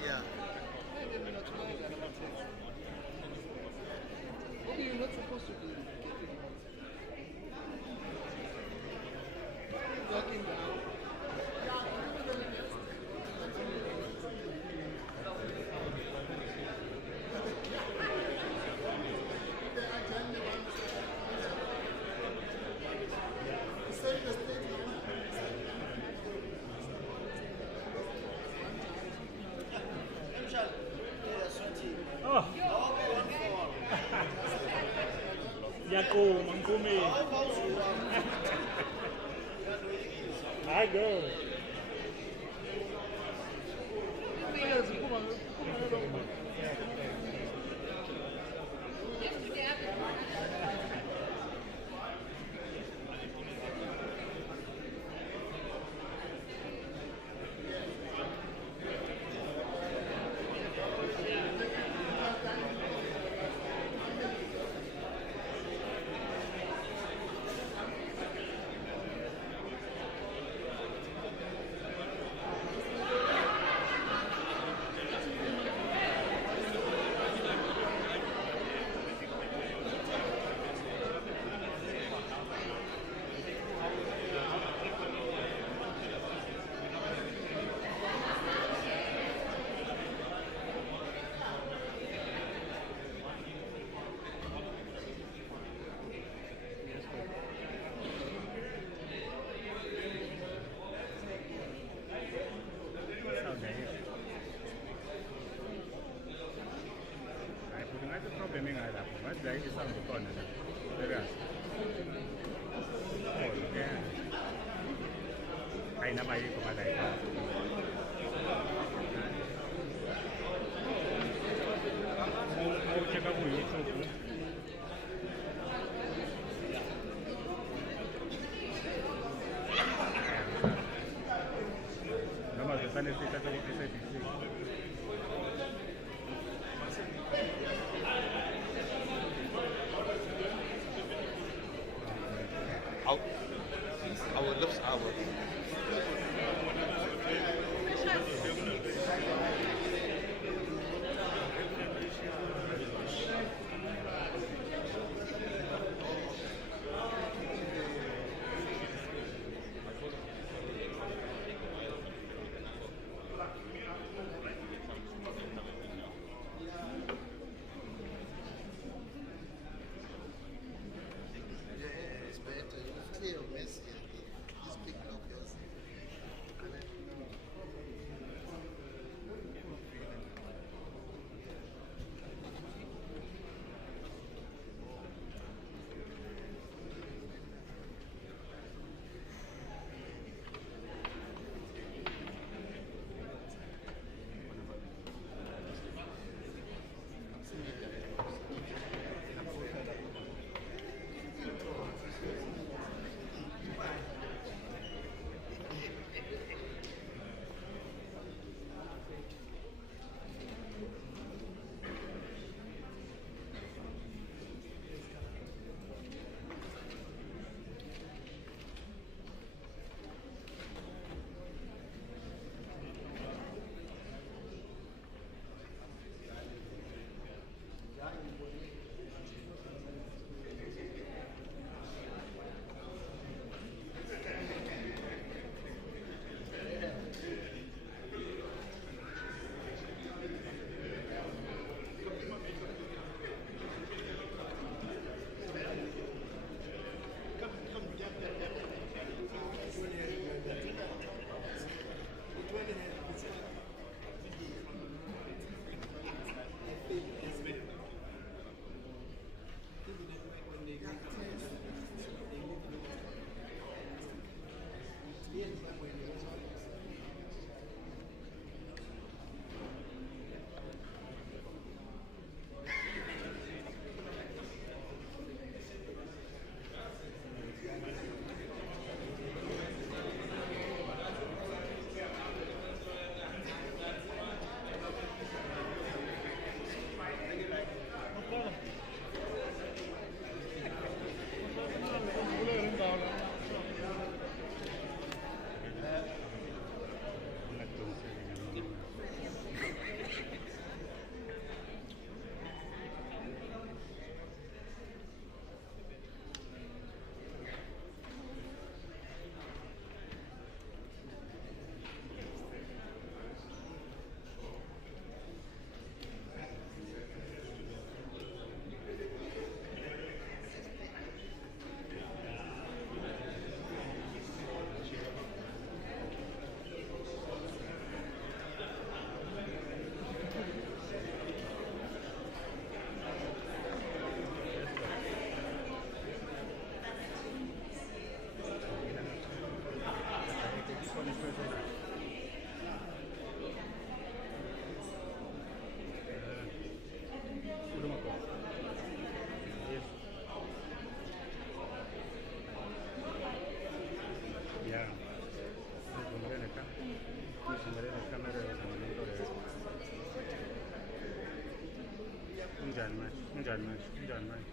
Yeah. Maybe you're not supposed to be walking down. Oh. Yaku, Mangkumi. I go. Our loves our. Yeah, it's better. It's clear, messy. These big blockers. Kunjani manje? Kunjani manje?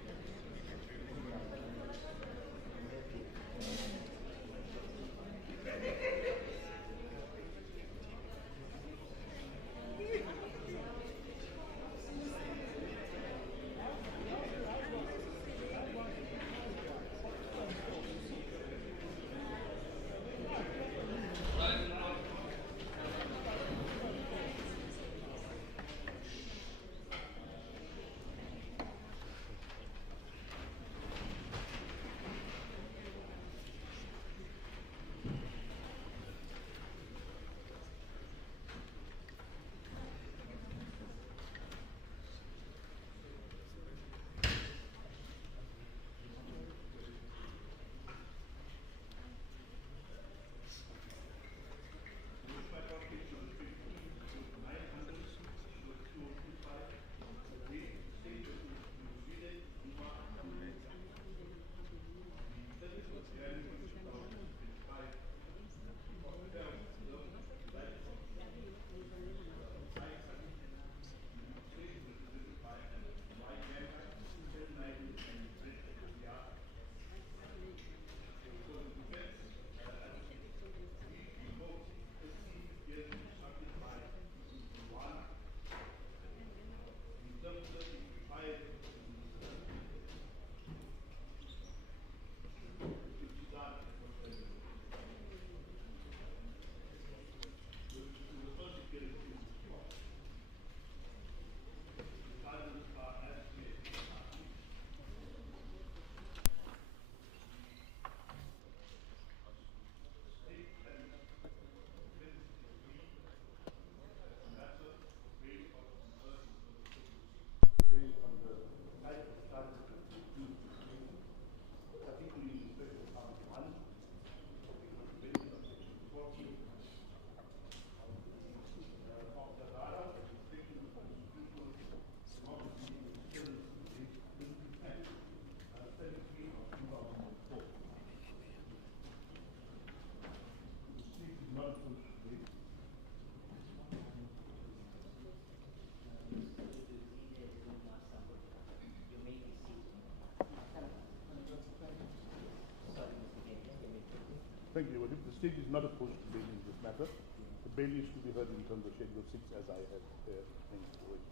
Thank you. Well, if the state is not opposed to bail in this matter, the bail is to be heard in terms of Schedule 6 as I have mentioned.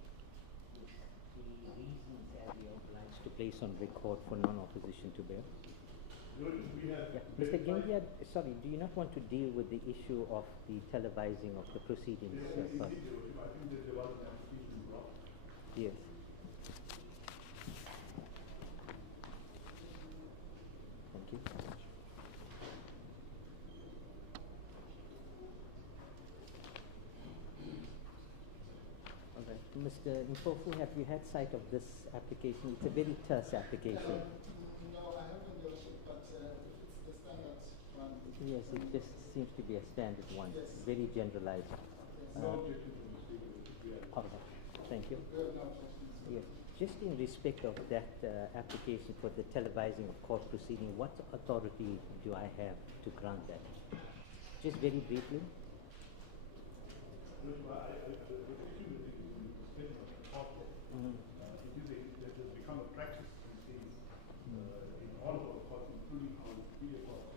The reasons as we obliged to place on record for non-opposition to bail. We have Mr. Gengia, sorry, do you not want to deal with the issue of the televising of the proceedings first? I think that there was an application brought. Yes. Thank you. All right. Mr. Mpofu, have you had sight of this application? It's a very terse application. No, I haven't, Your Worship, but if it's the standard one. Yes, it just seems to be a standard one, Yes. very generalized. No objection to the state. All right. Thank you. We have no objections. Yes. Just in respect of that application for the televising of court proceeding, what authority do I have to grant that? Just very briefly. It has become a practice these days in all of our courts, including our media courts.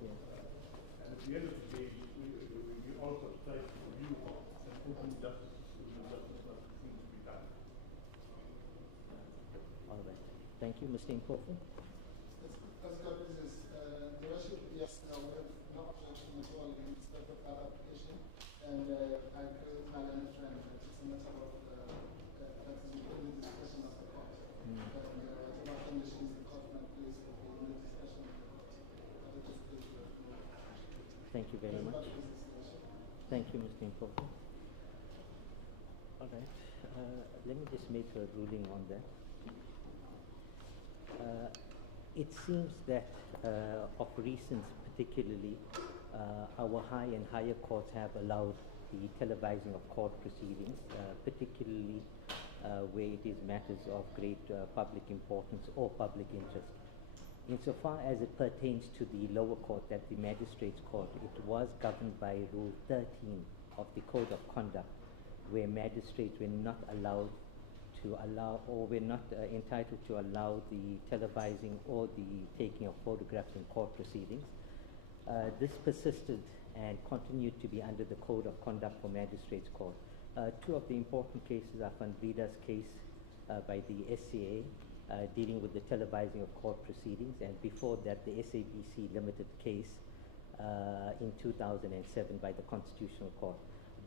Yes. And at the end of the day, we also try to review and open justice must seem to be done. All right. Thank you, Mr. Mpofu. As God business, the Worship, yes, no, we have no objection at all in respect of that application. And I agree with my learned friend that it's a matter of that is within the discretion of the court. And whatever conditions the court might place will be in the discretion of the court. At this stage, we have no objection. Thank you very much. God business, Your Worship. Thank you, Mr. Mpofu. All right. Let me just make a ruling on that. It seems that of recent particularly, our high and higher courts have allowed the televising of court proceedings, particularly where it is matters of great public importance or public interest. Insofar as it pertains to the lower court, that the magistrates court, it was governed by Rule 13 of the Code of Conduct, where magistrates were not allowed to allow, or we're not entitled to allow the televising or the taking of photographs in court proceedings. This persisted and continued to be under the Code of Conduct for Magistrates Court. Two of the important cases are Vandrida's case by the SCA dealing with the televising of court proceedings, and before that the SABC Limited case in 2007 by the Constitutional Court.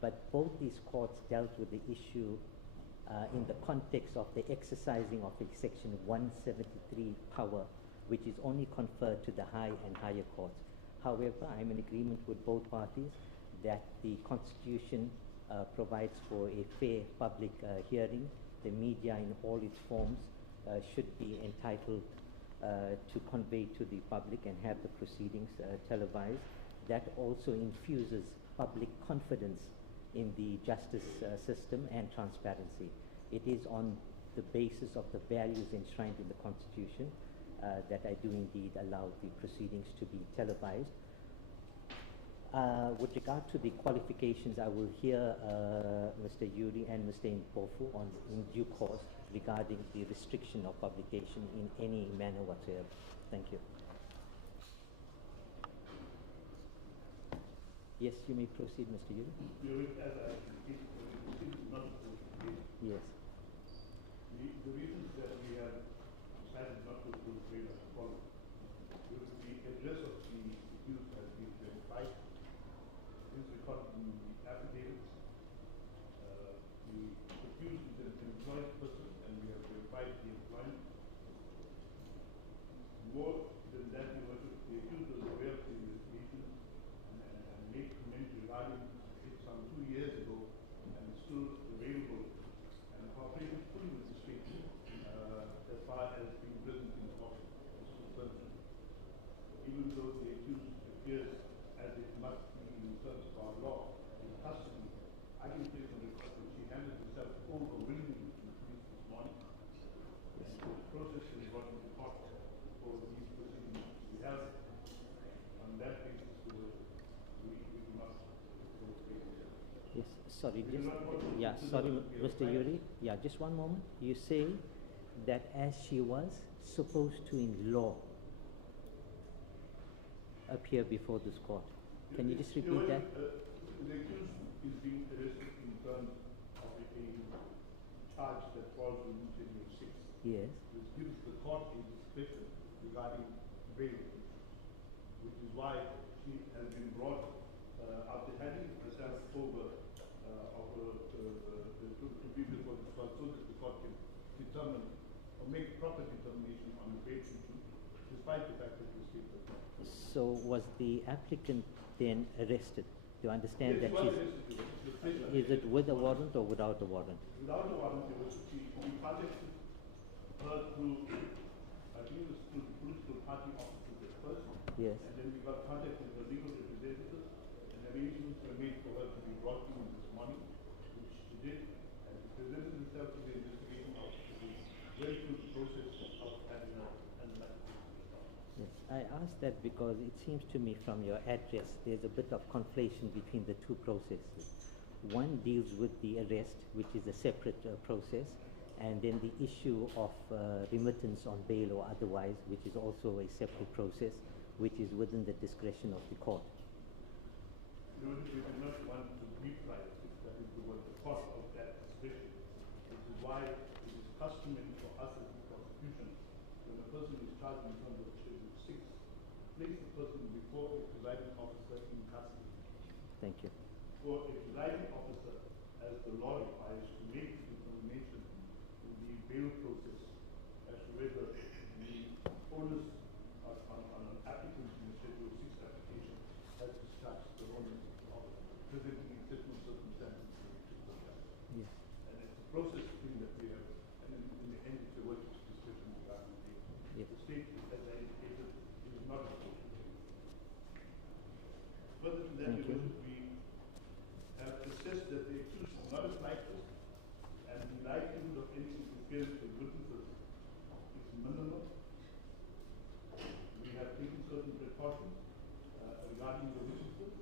But both these courts dealt with the issue in the context of the exercising of a Section 173 power, which is only conferred to the high and higher courts. However, I'm in agreement with both parties that the Constitution provides for a fair public hearing. The media in all its forms should be entitled to convey to the public and have the proceedings televised. That also infuses public confidence in the justice system and transparency. It is on the basis of the values enshrined in the Constitution that I do indeed allow the proceedings to be televised. With regard to the qualifications, I will hear Mr. Yuri and Mr. Mpofu in due course regarding the restriction of publication in any manner whatsoever. Thank you. Yes, you may proceed, Mr. Yuri. As I indicated, the is not supposed to be. Yes. The reasons that we have decided not to go to bail are the following. The address of the accused has been verified. This is recorded in the affidavits. The accused is an employed person, and we have verified the employment. More than that, the accused was aware of the investigation and made comment regarding it some 2 years ago, and is still available and cooperating fully with the state as far as being present in the office is concerned. Even though the accused appears as it must be in terms of our law in custody, I can place on record that she handed herself over willingly to the police this morning. And the process is brought into court for these proceedings to be held. On that basis, we do not go to bail. Yes, sorry, sorry, Mr. Yuri. Yeah, just one moment. You say that as she was supposed to in law appear before this court. Can you just repeat that? The accused is being arrested in terms of a charge that falls within Schedule 6. Yes. Which gives the court a discretion regarding bail, which is why she has been brought after handing herself over to be before the court, so that the court can determine or make proper determination on the bail issue, despite the fact that the state does not. So was the applicant then arrested? Do you understand Yes, that she was she's... arrested. Is it with a warrant or without a warrant? Without a warrant, we contacted her through, I think it was through the political party offices at first. Yes. And then we got contact with the legal representatives, and arrangements were made for her to be brought in this morning, which she did, and she presented herself to the investigation officer, who went through the process of having her analyzed. Yes, I asked that because it seems to me from your address there's a bit of conflation between the two processes. One deals with the arrest, which is a separate process, and then the issue of remittance on bail or otherwise, which is also a separate process, which is within the discretion of the court. We did not want to reprice it, that is the cost of that discretion, which is why it is customary for us as the prosecution, when a person is charged in terms of Schedule 6, place the person before a presiding officer in custody. Thank you. For a presiding officer, as the law requires, to make the determination in the bail process as to whether the onus on an applicant in the Schedule 6 application has discharged the onus of presenting exceptional circumstances to the judge. Yes. And it's a process thing that we have, and in the end it's a work discussion regarding bail. Yes. The state, as I indicated, is not opposed to bail. Further to that, Thank you. we have assessed that the accused is not a sniper, and the likelihood of any interference with witnesses is minimal. We have taken certain precautions regarding the witnesses,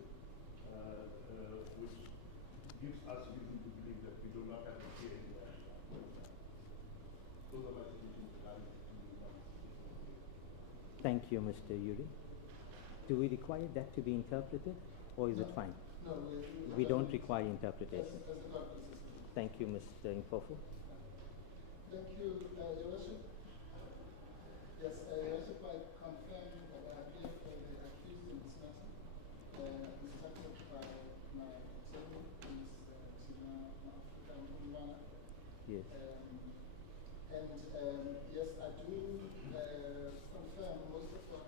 which gives us reason to believe that we do not have to pay any those are my submissions regarding the Thank you, Mr. Yuri. Do we require that to be interpreted, or is it fine? No, We don't require interpretation. As a court process. Thank you, Mr. Impofu. Thank you, Your Worship. Yes, Your Worship, I confirm that I appear for the accused in this matter, instructed by my attorney, Ms. Tina Mafrika. Yes. Yes, I do confirm most of what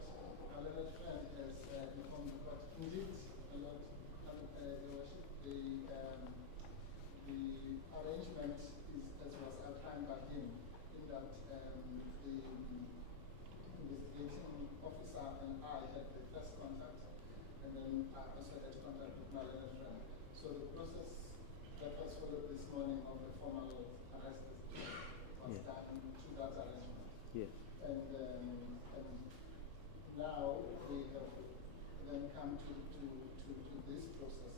our learned friend has informed the court. Indeed, my Lord, Your Worship, the arrangement is as was outlined by him, in that the investigating officer and I had the first contact, and then I also had contact with my learned friend. So the process that was followed this morning of the formal arrest was done through that arrangement. Yes. And now we have then come to this process.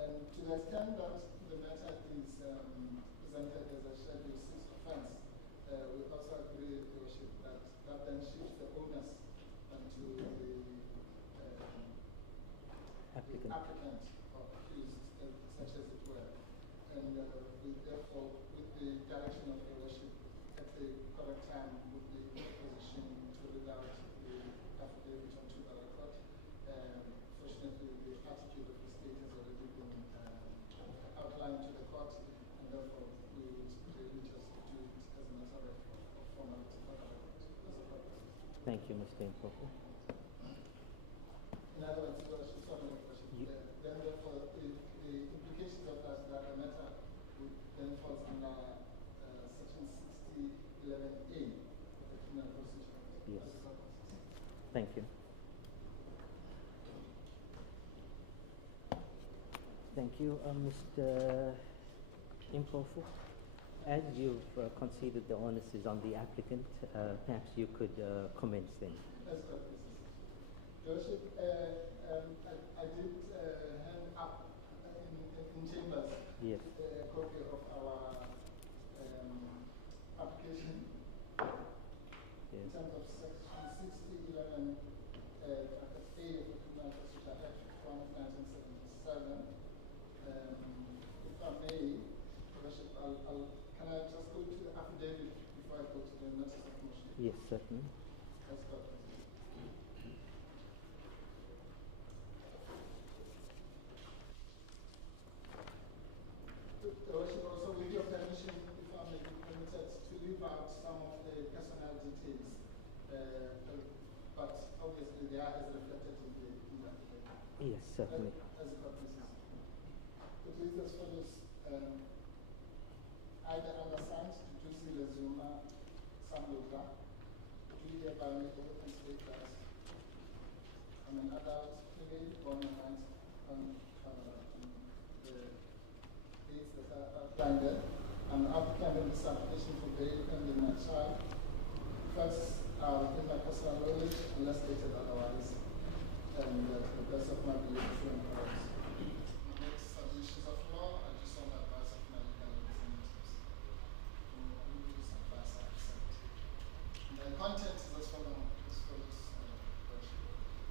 And to the extent that the matter is presented as a Schedule 6 offense, we also agree with Your Worship that that then shifts the onus onto the applicant or accused, such as it were. And we therefore, with the direction of Your Worship, at the correct time would be in a position to read out the affidavit onto the record. Fortunately, the attitude of the state has already been outlined to the court, and therefore we would really just do it as a matter of formality. Thank you, Mr. Impofu. In other words, Your Worship, sorry, Your Worship, then therefore the implications of that the matter would then fall under section 6011A of the criminal procedure. Yes. Thank you. Thank you, Mr. Impofu. As you've conceded the onus is on the applicant, perhaps you could commence then. That's correct, Your Worship, I did hand up in chambers Yes. a copy of our application in Yes. terms of section 6011 A of the Criminal Procedure Act 1977. If I may, Your Worship, can I just go to the affidavit before I go to the notice of motion? Yes, certainly. That's correct. Your Worship, also with your permission, if I may be permitted to leave out some of the personal details, but obviously they are as reflected in the affidavit. Yes, certainly. As a court process. It reads as follows. I, the undersigned, Duduzile Zuma Sambudla, do hereby make the open state that I'm an adult female born and raised on the dates that are outlined there. I'm an applicant in this application for bail pending my child. First, in my personal knowledge, unless stated otherwise, and to the best of my belief, true and correct. Make submissions of law, I just want advice of my legal representatives. Whose advice I accept. And the content is as follows.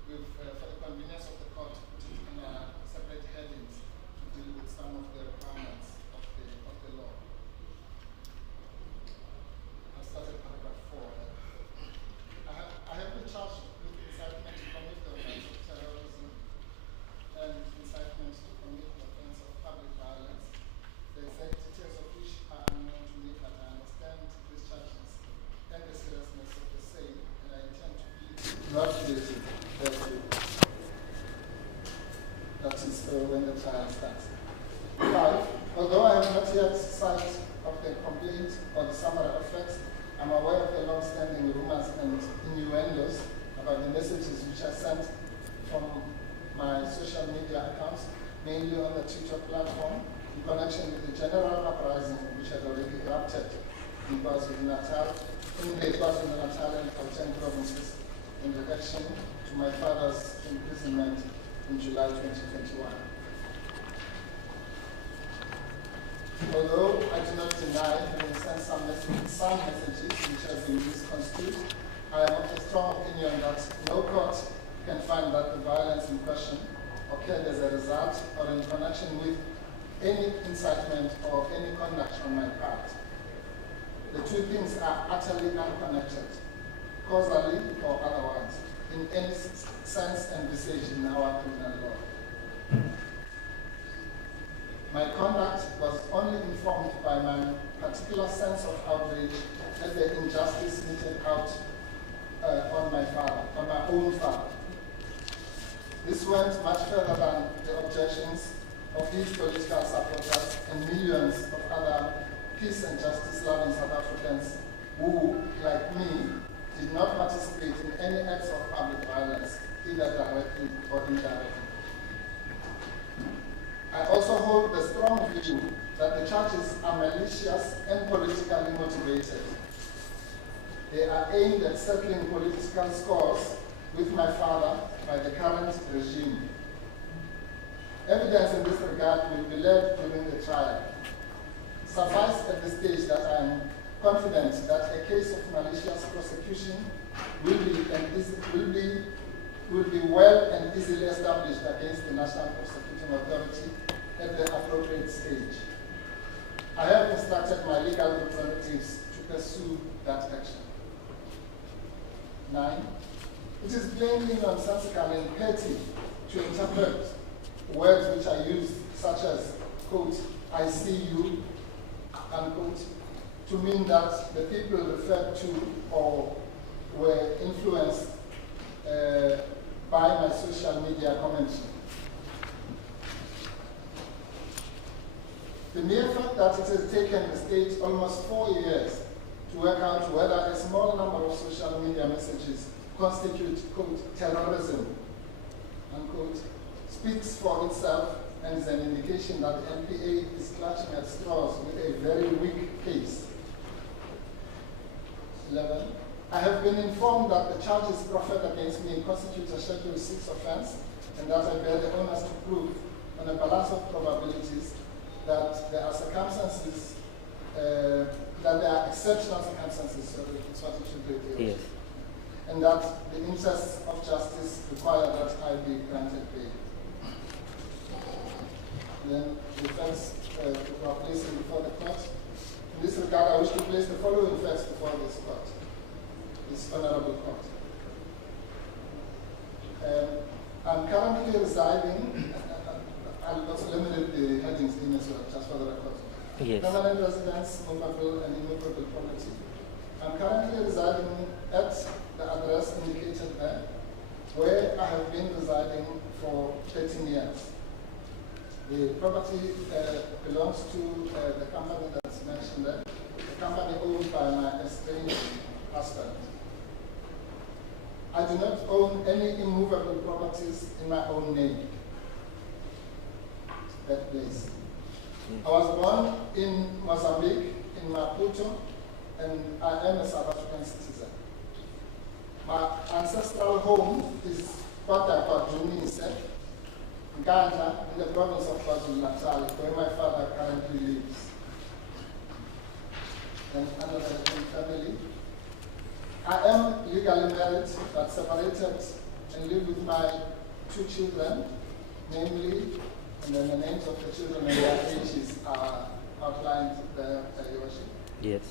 We've, for the convenience of the court, put it in separate headings to deal with some of the requirements of the law. I'll start at paragraph 4. I have been charged with incitement to commit the offense of terrorism and incitement to commit the offense of public violence, the exact details of which are unknown to me, but I understand these charges and the seriousness of the same, and I intend to plead not guilty thereto. That is when the trial starts. 5. Although I have not yet sight of the complaint or the summary of facts, I'm aware of the long-standing rumors and innuendos about the messages which are sent from my social media accounts, mainly on the Twitter platform, in connection with the general uprising which had already erupted in KwaZulu-Natal, and Gauteng provinces, in reaction to my father's imprisonment in July 2021. Although I do not deny having sent some messages which have been misconstrued, I am of a strong opinion that no court can find that the violence in question occurred as a result or in connection with any incitement or any conduct on my part. The two things are utterly unconnected, causally or otherwise, in any sense envisaged in our criminal law. My conduct was only informed by my particular sense of outrage at the injustice meted out on my own father. This went much further than the objections of his political supporters and millions of other peace and justice-loving South Africans who, like me, did not participate in any acts of public violence, either directly or indirectly. I also hold the strong view that the charges are malicious and politically motivated. They are aimed at settling political scores with my father by the current regime. Evidence in this regard will be led during the trial. Suffice at this stage that I am confident that a case of malicious prosecution will be well and easily established against the National Prosecuting Authority at the appropriate stage. I have instructed my legal representatives to pursue that action. 9. It is plainly nonsensical and petty to interpret words which are used, such as, quote, I see you, unquote, to mean that the people referred to or were influenced by my social media commentary. The mere fact that it has taken the state almost 4 years to work out whether a small number of social media messages constitute, quote, terrorism, unquote, speaks for itself and is an indication that the NPA is clutching at straws with a very weak case. 11. I have been informed that the charges proffered against me constitute a Schedule 6 offense and that I bear the onus to prove on a balance of probabilities that there are circumstances, that there are exceptional circumstances, so it's what it should be, yes. And that the interests of justice require that I be granted bail. Then the facts we are placing before the court. In this regard, I wish to place the following facts before this court, this honorable court. I'm currently residing, I'll also limit the headings in as well, just for the record. Yes. Permanent residence, movable and immovable property. I'm currently residing at the address indicated there, where I have been residing for 13 years. The property belongs to the company that's mentioned there, the company owned by my estranged husband. I do not own any immovable properties in my own name. That place. I was born in Mozambique, in Maputo, and I am a South African citizen. My ancestral home is Kota Junise, Ghana, in the province of KwaZulu-Natal, where my father currently lives. And another family. I am legally married, but separated, and live with my 2 children, namely, and then the names of the children and their ages are outlined there, Your Worship. Yes.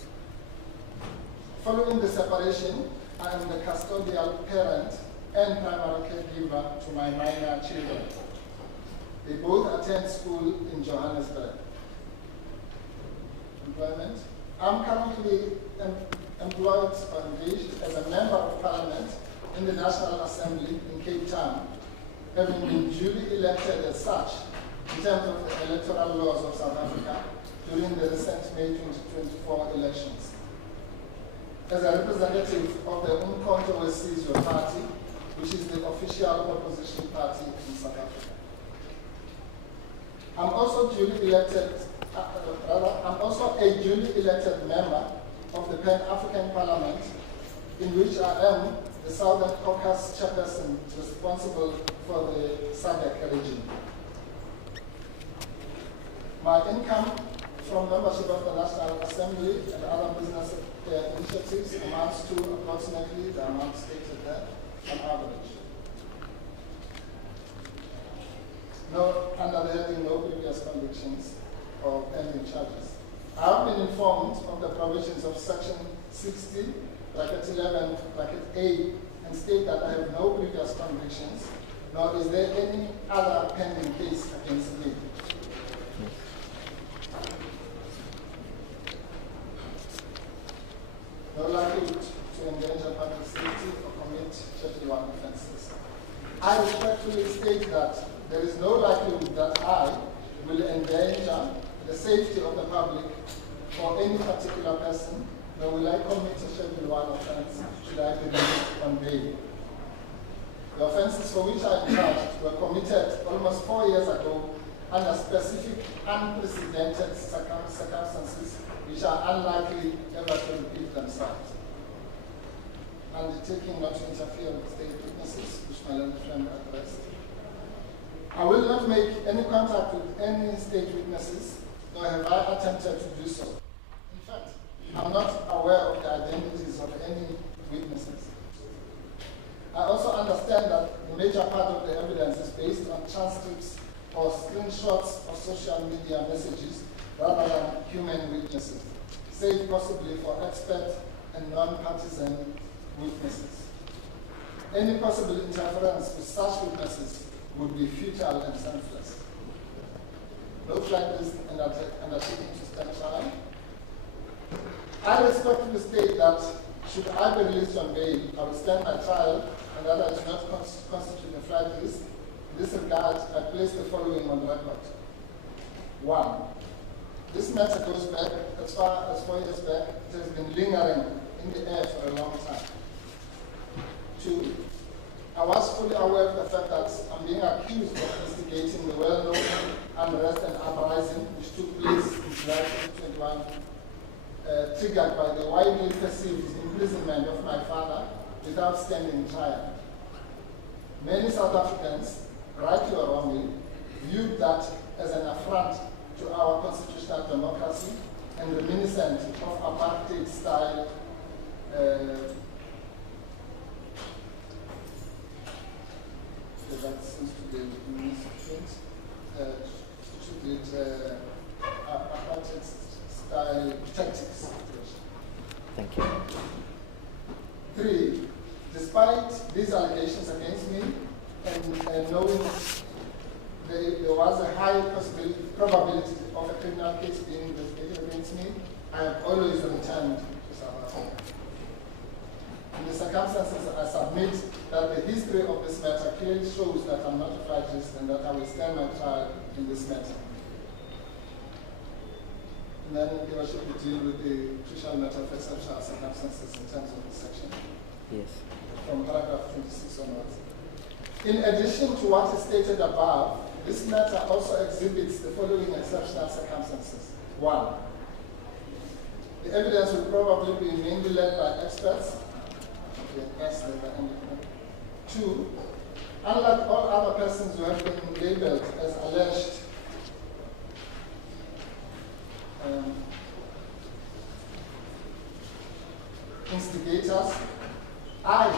Following the separation, I am the custodial parent and primary caregiver to my minor children. They both attend school in Johannesburg. Employment. I'm currently employed or engaged as a member of parliament in the National Assembly in Cape Town, having been duly elected as such in terms of the electoral laws of South Africa during the recent May 2024 elections. As a representative of the Umkhonto weSizwe Party, which is the official opposition party in South Africa. I'm also a duly elected member of the Pan-African Parliament, in which I am the Southern Caucasus chairperson responsible for the SADC region. My income from membership of the National Assembly and other business initiatives amounts to approximately the amount stated there on average. No, under the heading, no previous convictions or pending charges. I have been informed of the provisions of section 60, bracket 11, bracket A, and state that I have no previous convictions, nor is there any other pending case against me. No likelihood to endanger public safety or commit Schedule 1 offences. I respectfully state that there is no likelihood that I will endanger the safety of the public or any particular person, nor will I commit a Schedule 1 offence should I be released on bail. The offences for which I am charged were committed almost 4 years ago under specific, unprecedented circumstances which are unlikely ever to repeat themselves. Undertaking not to interfere with state witnesses, which my learned friend addressed. I will not make any contact with any state witnesses, nor have I attempted to do so. In fact, I'm not aware of the identities of any witnesses. I also understand that the major part of the evidence is based on transcripts or screenshots of social media messages rather than human witnesses, save possibly for expert and non-partisan witnesses. Any possible interference with such witnesses would be futile and senseless. No flight risk and undertaking to stand trial. I respectfully state that should I be released on bail, I will stand my trial and that I do not constitute a flight risk. In this regard, I place the following on record. 1. This matter goes back as far as 4 years back. It has been lingering in the air for a long time. 2. I was fully aware of the fact that I'm being accused of instigating the well-known unrest and uprising which took place in July 2021, triggered by the widely perceived imprisonment of my father without standing trial. Many South Africans, rightly or wrongly, viewed that as an affront to our constitutional democracy and reminiscent of apartheid-style that seems to be apartheid-style tactics. Thank you. 3. Despite these allegations against me, and knowing there was a high probability of a criminal case being investigated against me, I have always returned to South Africa. In the circumstances, I submit that the history of this matter clearly shows that I'm not a flight risk and that I will stand my trial in this matter. And then you should deal with the crucial matter of exceptional circumstances in terms of the section. Yes. From paragraph 26 onwards. In addition to what is stated above, this matter also exhibits the following exceptional circumstances. 1. The evidence will probably be mainly led by experts. Yes, 2. Unlike all other persons who have been labeled as alleged instigators, I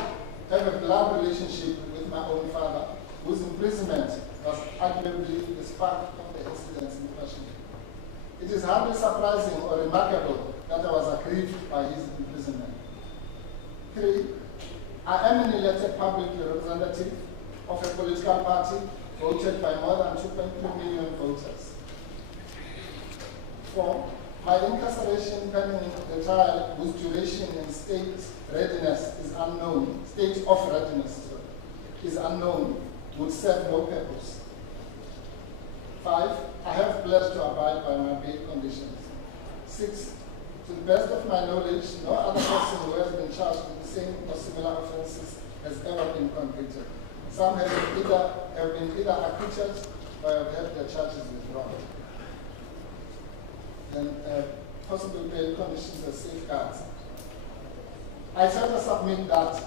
have a blood relationship with my own father, whose imprisonment was arguably the spark of the incidents in question. It is hardly surprising or remarkable that I was aggrieved by his imprisonment. 3. I am an elected public representative of a political party voted by more than 2.3 million voters. 4. My incarceration pending the trial, whose duration and state readiness is unknown, state of readiness is unknown, would serve no purpose. 5. I have pledged to abide by my bail conditions. 6. To the best of my knowledge, no other person who has been charged with the same or similar offences has ever been convicted. Some have been either acquitted or have had their charges withdrawn. Then possible bail conditions as safeguards. I further submit that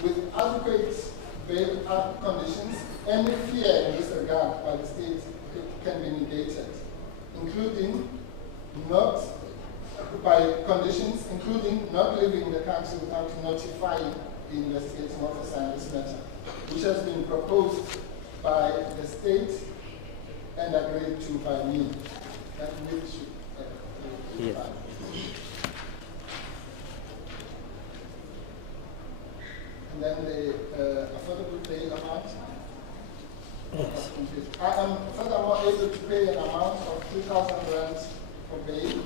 with adequate bail conditions, any fear in this regard by the state can be negated, including not by conditions, including not leaving the country without notifying the investigating officer in this matter, which has been proposed by the state and agreed to by me. That we should Yes. And then the affordable bail amount. Yes. I am furthermore able to pay an amount of 2,000 rands for bail.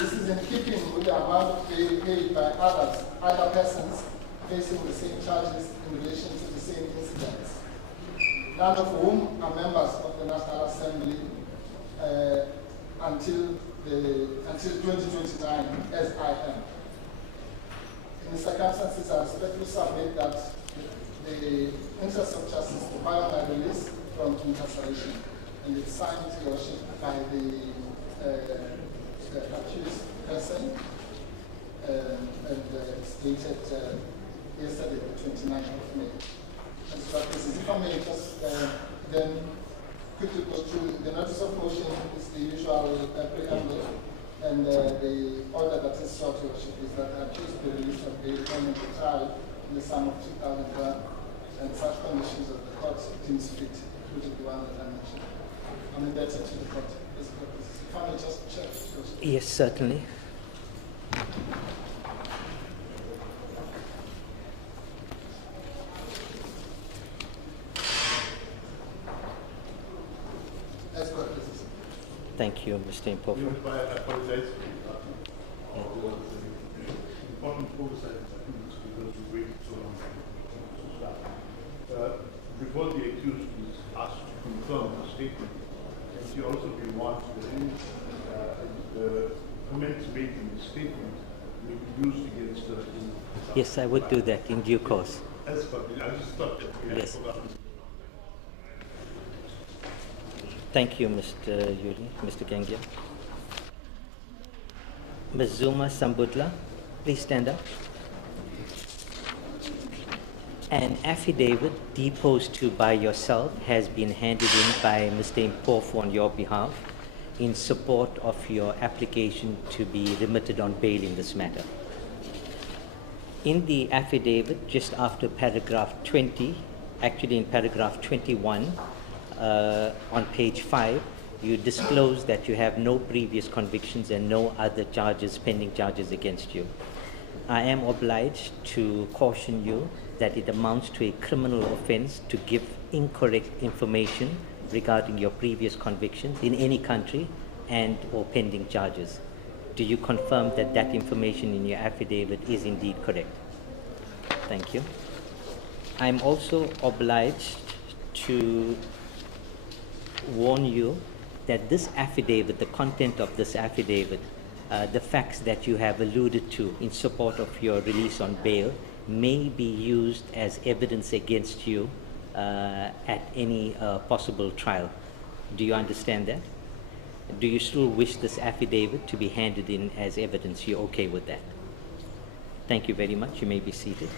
This is in keeping with the amount of bail paid by other persons facing the same charges in relation to the same incidents, none of whom are members of the National Assembly until 2029, as I am. In the circumstances, I respectfully submit that the interest of justice require my release from incarceration, and it's signed to worship by the accused person, and it's dated yesterday, the 29th of May. And so, if I may just then quickly go through the notice of motion is the usual preamble, and the order that is sought to worship is that I choose the release of the payment of trial in the sum of 2,000 rand, and such conditions of the court deems fit, including the one that I mentioned. I'm indebted to the court. If I may just check. Yes, certainly. That's correct, please. Thank you, Mr. Impofu. I apologize. Important oversight, I think it's because we waited so long to start. Before the accused is asked to confirm the statement, can she also be warned that any comments made in the statement may be used against her in Yes, I would do that in due course. As for I just thought that we had Yes. forgotten. Thank you, Mr. Yuri, Mr. Gangia. Ms. Zuma Sambudla, please stand up. An affidavit deposed to by yourself has been handed in by Mr. Impofu on your behalf in support of your application to be remitted on bail in this matter. In the affidavit, just after paragraph 20, actually in paragraph 21, on page 5, you disclose that you have no previous convictions and no other charges, pending charges against you. I am obliged to caution you that it amounts to a criminal offense to give incorrect information regarding your previous convictions in any country and or pending charges. Do you confirm that that information in your affidavit is indeed correct? Thank you. I'm also obliged to warn you that this affidavit, the content of this affidavit, the facts that you have alluded to in support of your release on bail may be used as evidence against you at any possible trial. Do you understand that? Do you still wish this affidavit to be handed in as evidence? You're okay with that? Thank you very much. You may be seated.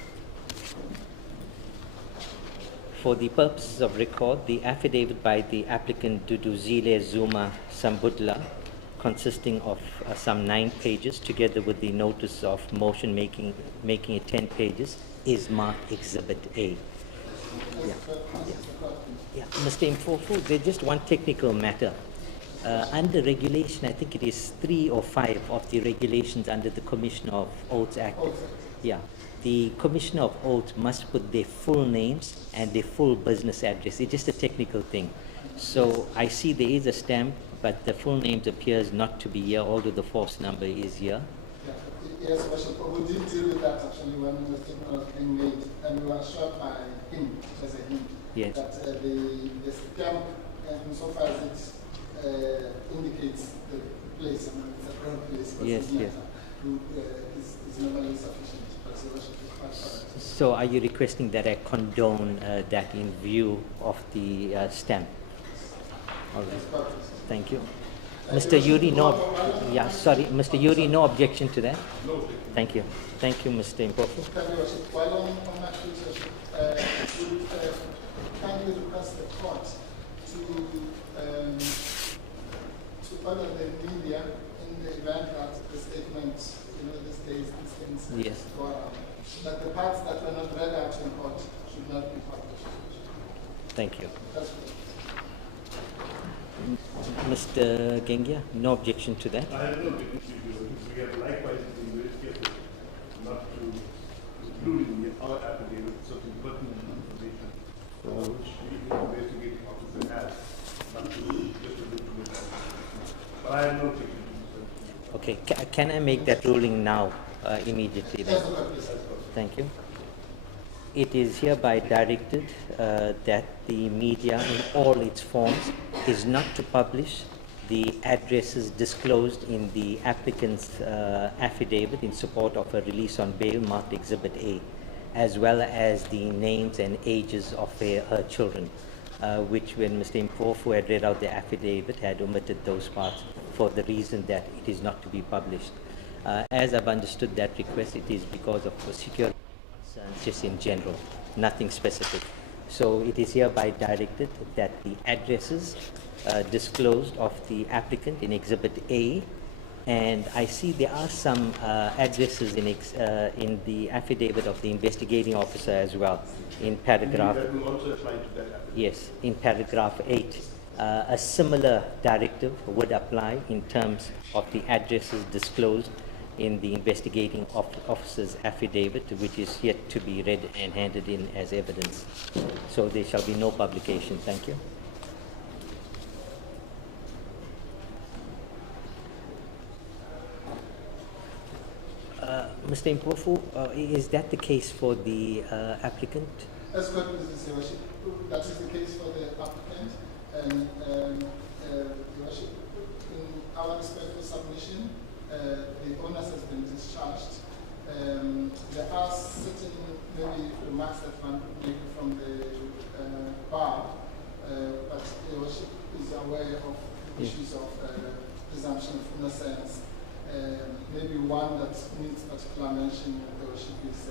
For the purposes of record, the affidavit by the applicant Duduzile Zuma Sambudla, consisting of some 9 pages, together with the notice of motion making it 10 pages, is marked Exhibit A. Yeah. Mr. Impofu, there's just one technical matter. Under regulation, I think it is 3 or 5 of the regulations under the Commissioner of Oaths Act. Yeah. The Commissioner of Oaths must put their full names and their full business address. It's just a technical thing. So I see there is a stamp, but the full names appears not to be here, although the force number is here. Yes, Worship, we did deal with that actually when the statement was being made, and we were assured by him, as a hint, Yes. that the stamp, insofar as it indicates the place, I mean, it's a ground place, but Yes, it's yes. is normally sufficient. But the Worship is quite correct. So are you requesting that I condone that in view of the stamp? All right. Thank you. Mr. Yuri, sorry, Mr. Yuri, no objection to that? No. Thank you. Thank you, Mr. Impofu. Thank you, Worship. While on my feet, Worship, would kindly request the court to order the media in the event that the statement, these days, these things Yes. go around, that the parts that were not read out in court should not be published. Thank you. That's good. Mr. Gengia, no objection to that? I have no objection to it. We have likewise been very careful not to include in our affidavit certain pertinent information which the investigating officer has, not to just to do with that. But I have no objection to it. Okay, can I make that ruling now, immediately then? Yes, okay, please. Thank you. It is hereby directed that the media in all its forms is not to publish the addresses disclosed in the applicant's affidavit in support of a release on bail marked Exhibit A, as well as the names and ages of her children, which when Mr. Mpofu had read out the affidavit had omitted those parts for the reason that it is not to be published. As I've understood that request, it is because of security concerns just in general, nothing specific. So it is hereby directed that the addresses disclosed of the applicant in Exhibit A, and I see there are some addresses in the affidavit of the investigating officer as well, in paragraph. That will also apply to that affidavit. Yes, in paragraph 8. A similar directive would apply in terms of the addresses disclosed in the investigating officer's affidavit, which is yet to be read and handed in as evidence. So there shall be no publication. Thank you. Mr. Mpofu, is that the case for the applicant? That's good, Mrs. Your Worship. That is the case for the applicant. And Your Worship, in our respectful submission, the onus has been discharged. There are certain maybe remarks that one could make from the bar, but Your Worship is aware of issues of presumption of innocence. Maybe one that needs particular mention, Your Worship, is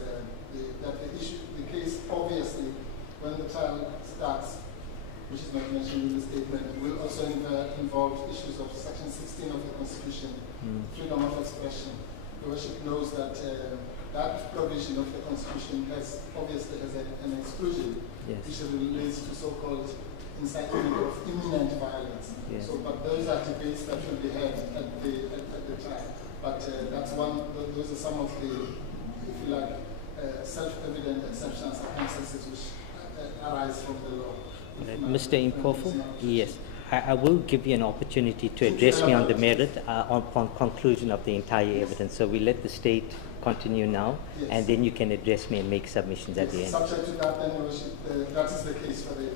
that the case, obviously, when the trial starts, which is not mentioned in the statement, will also involve issues of Section 16 of the Constitution, freedom of expression. Your Worship knows that that provision of the Constitution obviously has an exclusion, Yes. which relates to so-called incitement of imminent violence. Yes. So, but those are debates that will be had at the trial. But that's those are some of the, if you like, self-evident exceptions, circumstances which arise from the law. Right. Mr. Mpofu, yes. I will give you an opportunity to address me on the merit upon conclusion of the entire evidence. So we let the state continue now, Yes. and then you can address me and make submissions at the end. Subject to that, then, Your Worship, that is the case for the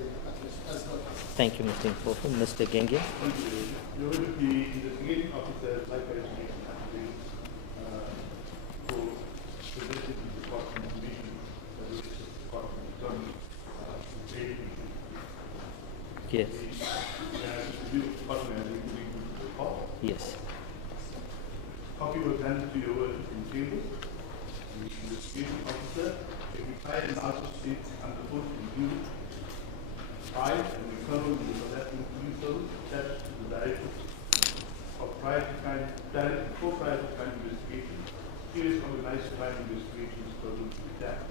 as well. Thank you, Mr. Mpofu. Mr. Gengia? Thank you. Your Worship, the investigating officer likewise made an affidavit for presented to the court information that was the court returned very Yes. Yes. Copy was handed to your Worship in table. The investigating officer, if we try and also states under oath in view 5 and we follow the South Police Service attached to the directive of for private crime investigation, serious organized crime investigations pursuant to the Act.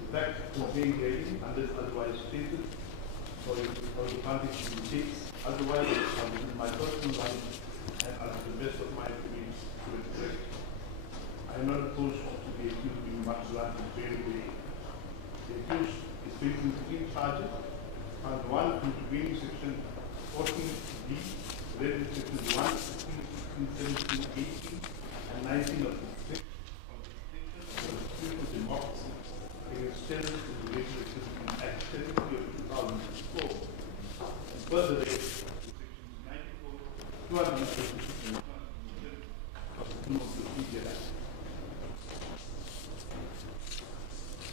The fact contained herein, unless otherwise stated, or the parties in the case, otherwise, I will in my personal life and to the best of my abilities to express. I am not opposed to the accused being Matsulan and bail away. The accused is facing 3 charges. Count 1 contravening section 14B, read in sections 1, 16, 17, 18, and 19 of the Constitution of the Constitution of Democracy against terrorists in relation to the Act 70 of 2004. And further read sections 94, 256, and 257 of the Criminal Procedure Act.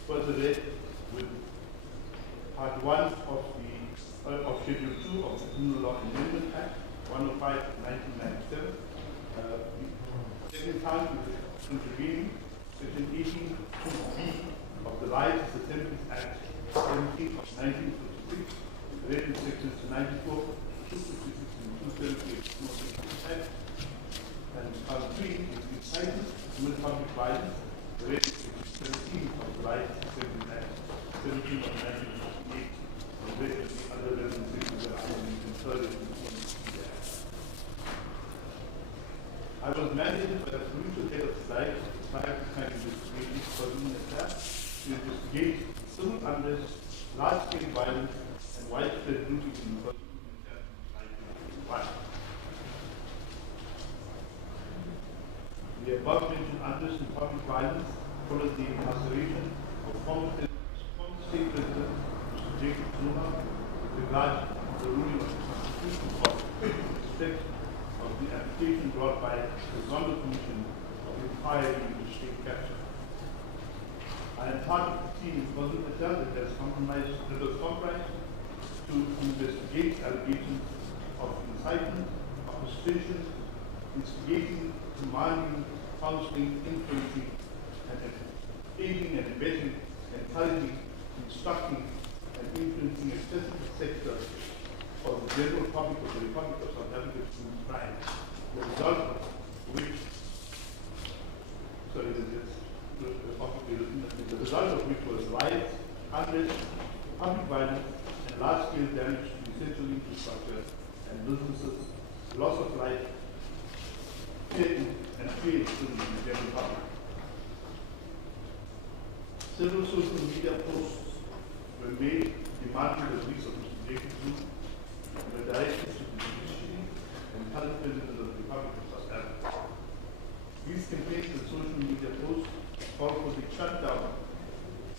Further read with Part 1 of Schedule 2 of the Criminal Law Amendment Act 105 1997. Second count is contravening Section 18(2)(b) of the Rights of Assemblies Act 17 of 1956, read in sections 94, 256, and 278 of the Act, and 3 is incitement to commit public violence, related to 17 of the Rights Assembly Act, 17 of 1958, and various other resolutions that are inserted in the Act. I was mandated by the provincial head of society prior to signing this treaty for the Act to investigate civil unrest, large-scale violence, and widespread looting in the the above-mentioned unrest and public violence followed the incarceration of former State President Mr. Jacob Zuma with regard to the ruling of the Constitutional Court in respect of the application brought by the Zondo Commission of inquiry into state capture. I am part of the team in KwaZulu-Natal that was comprised to investigate allegations of incitement, opposition, instigating, commanding, counseling, influencing, and aiding and abetting, encouraging, instructing, and influencing a specific sector of the general public of the Republic of South Africa to crime, the result of which, the result of which was riots, unrest, public violence, and large-scale damage to essential infrastructure and businesses, loss of life, and fear to the general public. Several social media posts were made demanding the release of Mr. Jacob Zuma and were directed to the judiciary and current President of the Republic of South Africa. These campaigns and social media posts call for the shutdown,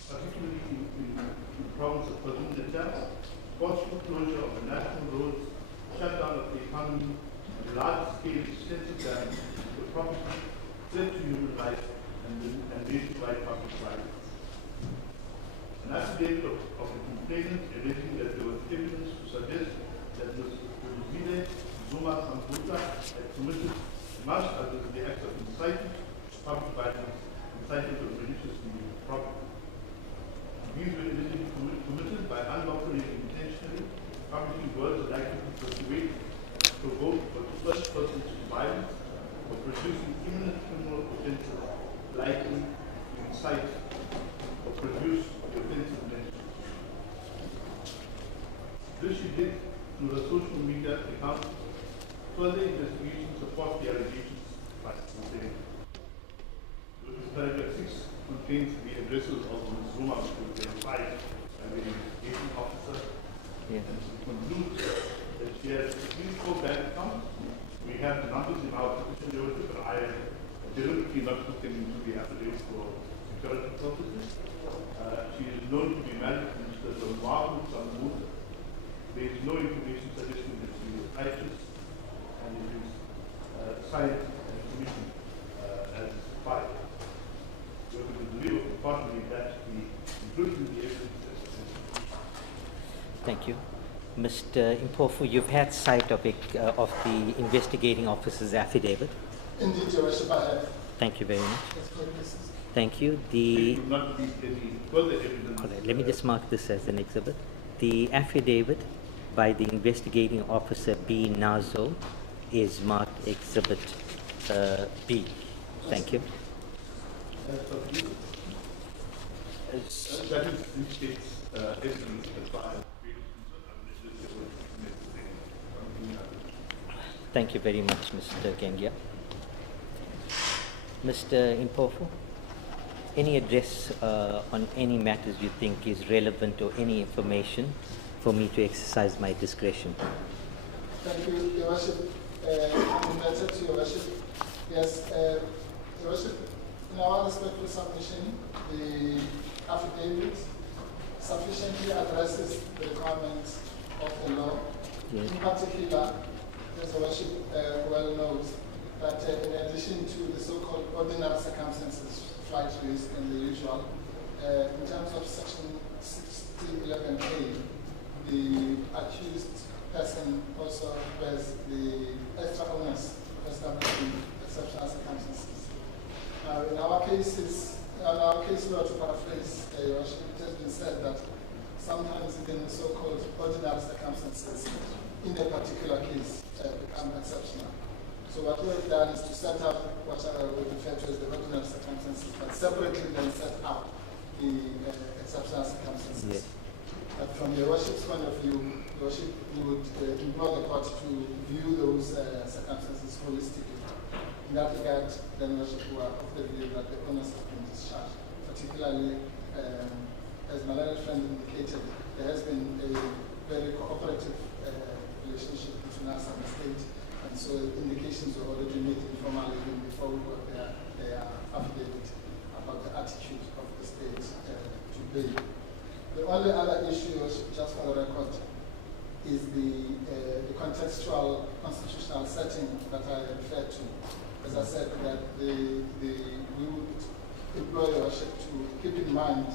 particularly in the province of KwaZulu-Natal, forceful closure of the national roads, shutdown of the economy, and large-scale extensive damage to the property, threat to human life, and nationwide public violence. An affidavit of the complainant alleging that there was evidence to suggest that Ms. Duduzile Zuma Sambudla had committed, amongst others, the act of inciting public violence, inciting of religious property. These were allegedly committed by unlawfully and intentionally publishing words likely to persuade, provoke, or to urge persons to violence, or producing imminent criminal offences likely to incite or produce the offensive measure. This she did through her social media account. Further investigation supports the allegations by the complainant. Paragraph 6 contains the addresses of Ms. Zuma, who was verified by the investigation officer. And she concludes that she has at least 4 bank accounts. We have the numbers in our petition, but I deliberately not put them into the affidavit for security purposes. She is known to be married to Mr. Zuma Sambudla. There is no information suggesting that she is righteous, and it is signed and commissioned as filed. We believe, importantly, that the inclusion of the evidence. Thank you. Mr. Impofu, you've had sight of the investigating officer's affidavit. Indeed, Your Worship, I have. Thank you very much. Yes, please. Thank you. There will not be any further evidence. All right, let me just mark this as an exhibit. The affidavit by the investigating officer B. Nazo is marked exhibit B. Thank you. That is in states evidence as far as Thank you very much, Mr. Gengia. Mr. Impofu, any address on any matters you think is relevant or any information for me to exercise my discretion? Thank you, Your Worship. I'm indebted to Your Worship. Yes, Your Worship, in our respectful submission, the affidavit sufficiently addresses the requirements of the law. Yes. In particular, as Your Worship well knows, that in addition to the so-called ordinary circumstances, flight risk and the usual, in terms of section 1611A, the accused person also bears the extra onus of establishing exceptional circumstances. Now, in our case law, to paraphrase, Your Worship, it has been said that sometimes even the so-called ordinary circumstances in a particular case become exceptional. So what we have done is to set up what we refer to as the ordinary circumstances, but separately then set up the exceptional circumstances. Yes. But from your worship's point of view, your worship would implore the court to view those circumstances holistically. In that regard, then worship were of the view that the onus has been discharged. Particularly, as my learned friend indicated, there has been a very cooperative relationship between us and the state, and so indications were already made informally even before we got their affidavit about the attitude of the state to bail. The only other issue, just for the record, is the contextual constitutional setting that I referred to. As I said, that we would implore your worship to keep in mind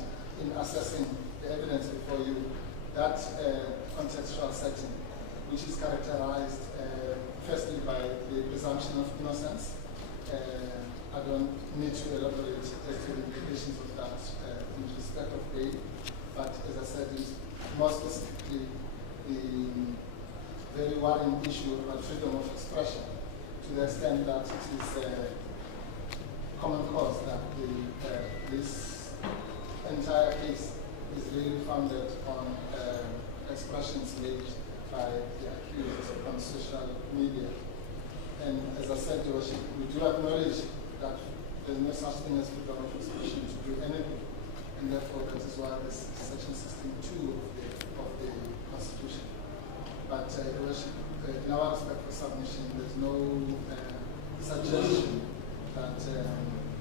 in assessing the evidence before you that contextual setting, which is characterized firstly by the presumption of innocence. I don't need to elaborate as to the implications of that in respect of bail, but as I said, is more specifically the very worrying issue about freedom of expression, to the extent that it is common cause that this entire case is really founded on expressions made by the accused on social media. And as I said, Your Worship, we do acknowledge that there is no such thing as freedom of expression to do anything, and therefore that is why this Section 16(2) of the Constitution. But Your Worship, in our respect for submission, there is no suggestion that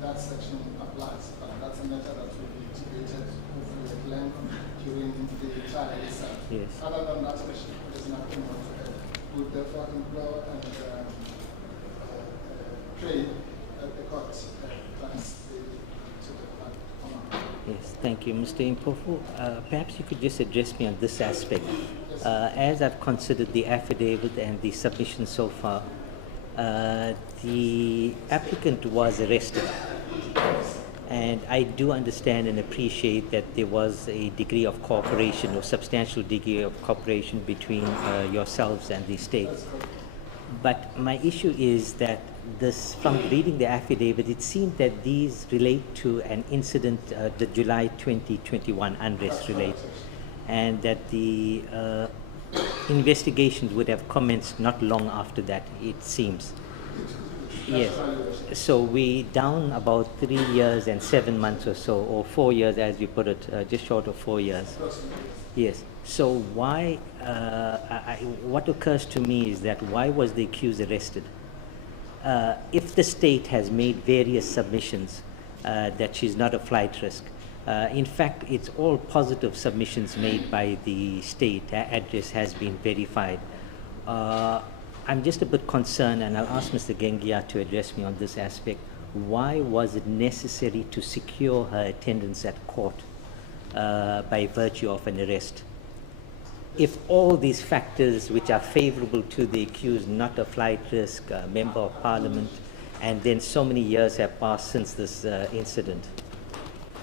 that section applies, but that's a matter that will be debated hopefully at length during the trial itself. Yes. Other than that, Worship, there is nothing more to add. We would therefore implore and pray that the court grants to the court. Yes, thank you, Mr. Impofu. Perhaps you could just address me on this aspect. As I've considered the affidavit and the submission so far, the applicant was arrested, and I do understand and appreciate that there was a degree of cooperation or substantial degree of cooperation between yourselves and the state. But my issue is that this, from reading the affidavit, it seemed that these relate to an incident, the July 2021 unrest relate, and that the investigations would have commenced not long after that, it seems. Yes. So we down about 3 years and 7 months or so, or 4 years as you put it, just short of 4 years. Yes. So why, what occurs to me is that why was the accused arrested? If the state has made various submissions that she's not a flight risk, in fact, it's all positive submissions made by the state. Her address has been verified. I'm just a bit concerned, and I'll ask Mr. Gengia to address me on this aspect. Why was it necessary to secure her attendance at court by virtue of an arrest? If all these factors which are favorable to the accused, not a flight risk, member of parliament, and then so many years have passed since this incident.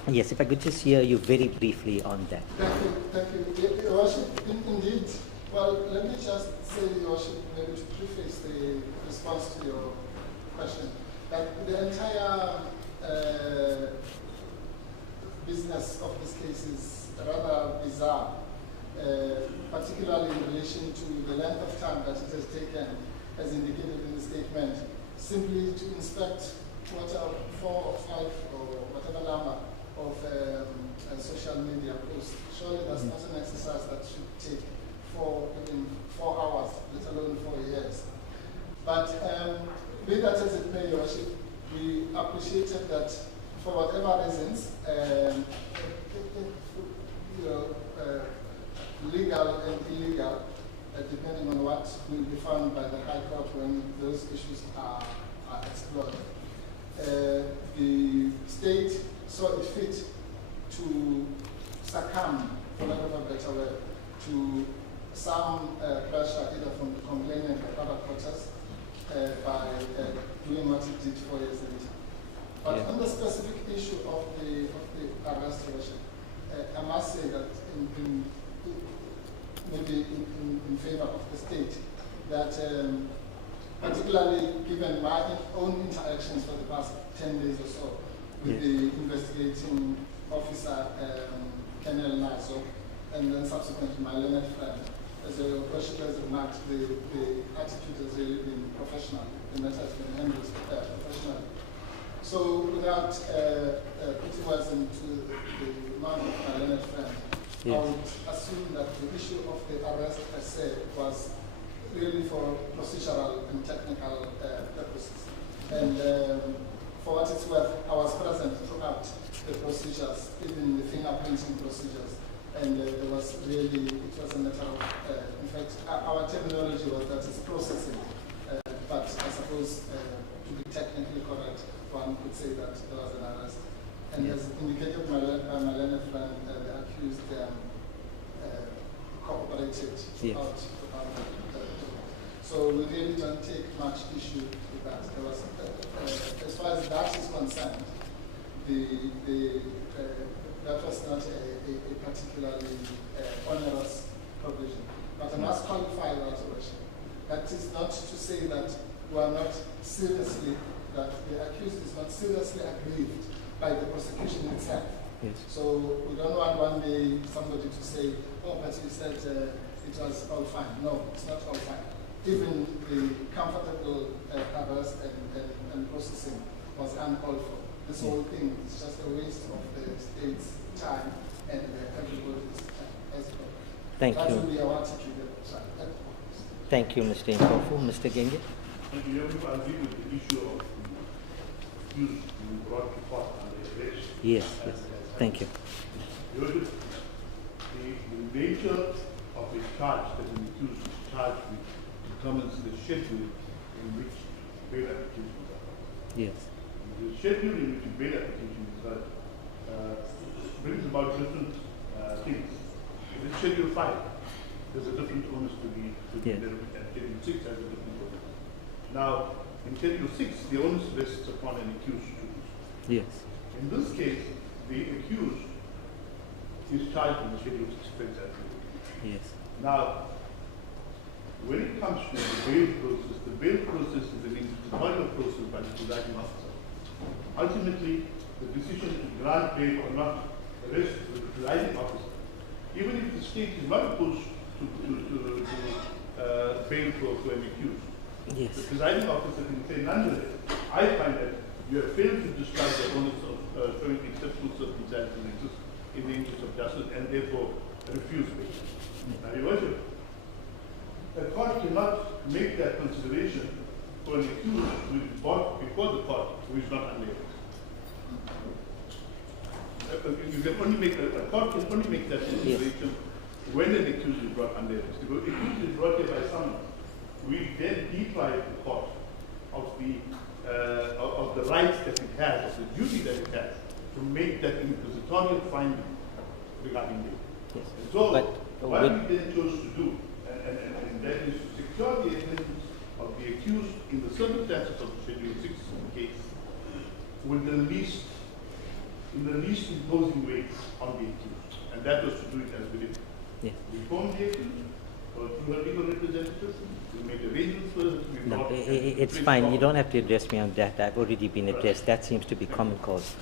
Yes, if I could just hear you very briefly on that. Thank you. Your Worship, indeed. Well, let me just say, Your Worship, maybe to preface the response to your question, that the entire business of this case is rather bizarre, particularly in relation to the length of time that it has taken, as indicated in the statement, simply to inspect what are 4 or 5 or whatever number of social media posts. Surely that's not an exercise that should take even 4 hours, let alone 4 years. But be that as it may, Your Worship, we appreciated that for whatever reasons, legal and illegal, depending on what will be found by the High Court when those issues are explored. The state saw it fit to succumb, for lack of a better word, to some pressure either from the complainant or other quarters by doing what it did 4 years later. But on the specific issue of the arrest, I must say that maybe in favor of the state, that particularly given my own interactions for the past 10 days or so with the investigating officer, Colonel Nazo, and then subsequently my learned friend. As a worshipper has remarked, the attitude has really been professional, the matter has been handled professionally. So without putting words into the mouth of my learned friend, I would assume that the issue of the arrest per se was really for procedural and technical purposes. And for what it's worth, I was present throughout the procedures, even the fingerprinting procedures. And it was a matter of, in fact, our terminology was that it's processing. But I suppose, to be technically correct, one could say that there was an arrest. And as indicated by my learned friend, the accused cooperated throughout. So we really don't take much issue with that. There was, as far as that is concerned, that was not a particularly onerous provision. But I must qualify that observation. That is not to say that we are not seriously, that the accused is not seriously aggrieved by the prosecution itself. Yes. So we don't want one day somebody to say, oh, but you said it was all fine. No, it's not all fine. Even the comfortable arrest and processing was uncalled for. This whole thing is just a waste of the state's time and everybody's time as well. Thank That you. will be our attitude. Thank you, Mr. Nkofu. Mr. Genge? And you have to agree with the issue of the accused being brought to court under arrest. Yes, yes. Thank you. The nature of a charge that an accused is charged with determines the schedule in which bail applications are filed. Yes. The schedule in which bail application is filed brings about different things. In Schedule 5, there's a different onus to be dealt with, and Schedule 6 has a different onus. Now, in Schedule 6, the onus rests upon an accused to do so. Yes. In this case, the accused is charged in the Schedule 6 offense as well. Yes. Now, when it comes to the bail process is an inquisitorial process by the presiding officer. Ultimately, the decision to grant bail or not rests with the presiding officer. Even if the state is not opposed to bail for an accused, Yes. the presiding officer can say, nonetheless, I find that you have failed to discharge the onus of showing exceptional circumstances exist in the interest of justice and therefore refuse bail. Now, Your Worship, the court cannot make that consideration for an accused who is brought before the court who is not under arrest. You can only make a court can only make that consideration when an accused is brought under arrest. If an accused is brought here by someone, we then deprive the court of the rights that it has, of the duty that it has, to make that inquisitorial finding regarding bail. Yes. And so, But what we then chose to do, and that is to secure the attendance of the accused in the circumstances of the Schedule 6 case with the least imposing way on the accused. And that was to do it as we did. Yes. We informed the accused, or through her legal representative, we made arrangements for her to be No, brought. it's fine. You don't have to address me on that. I've already been addressed. That seems to be common cause.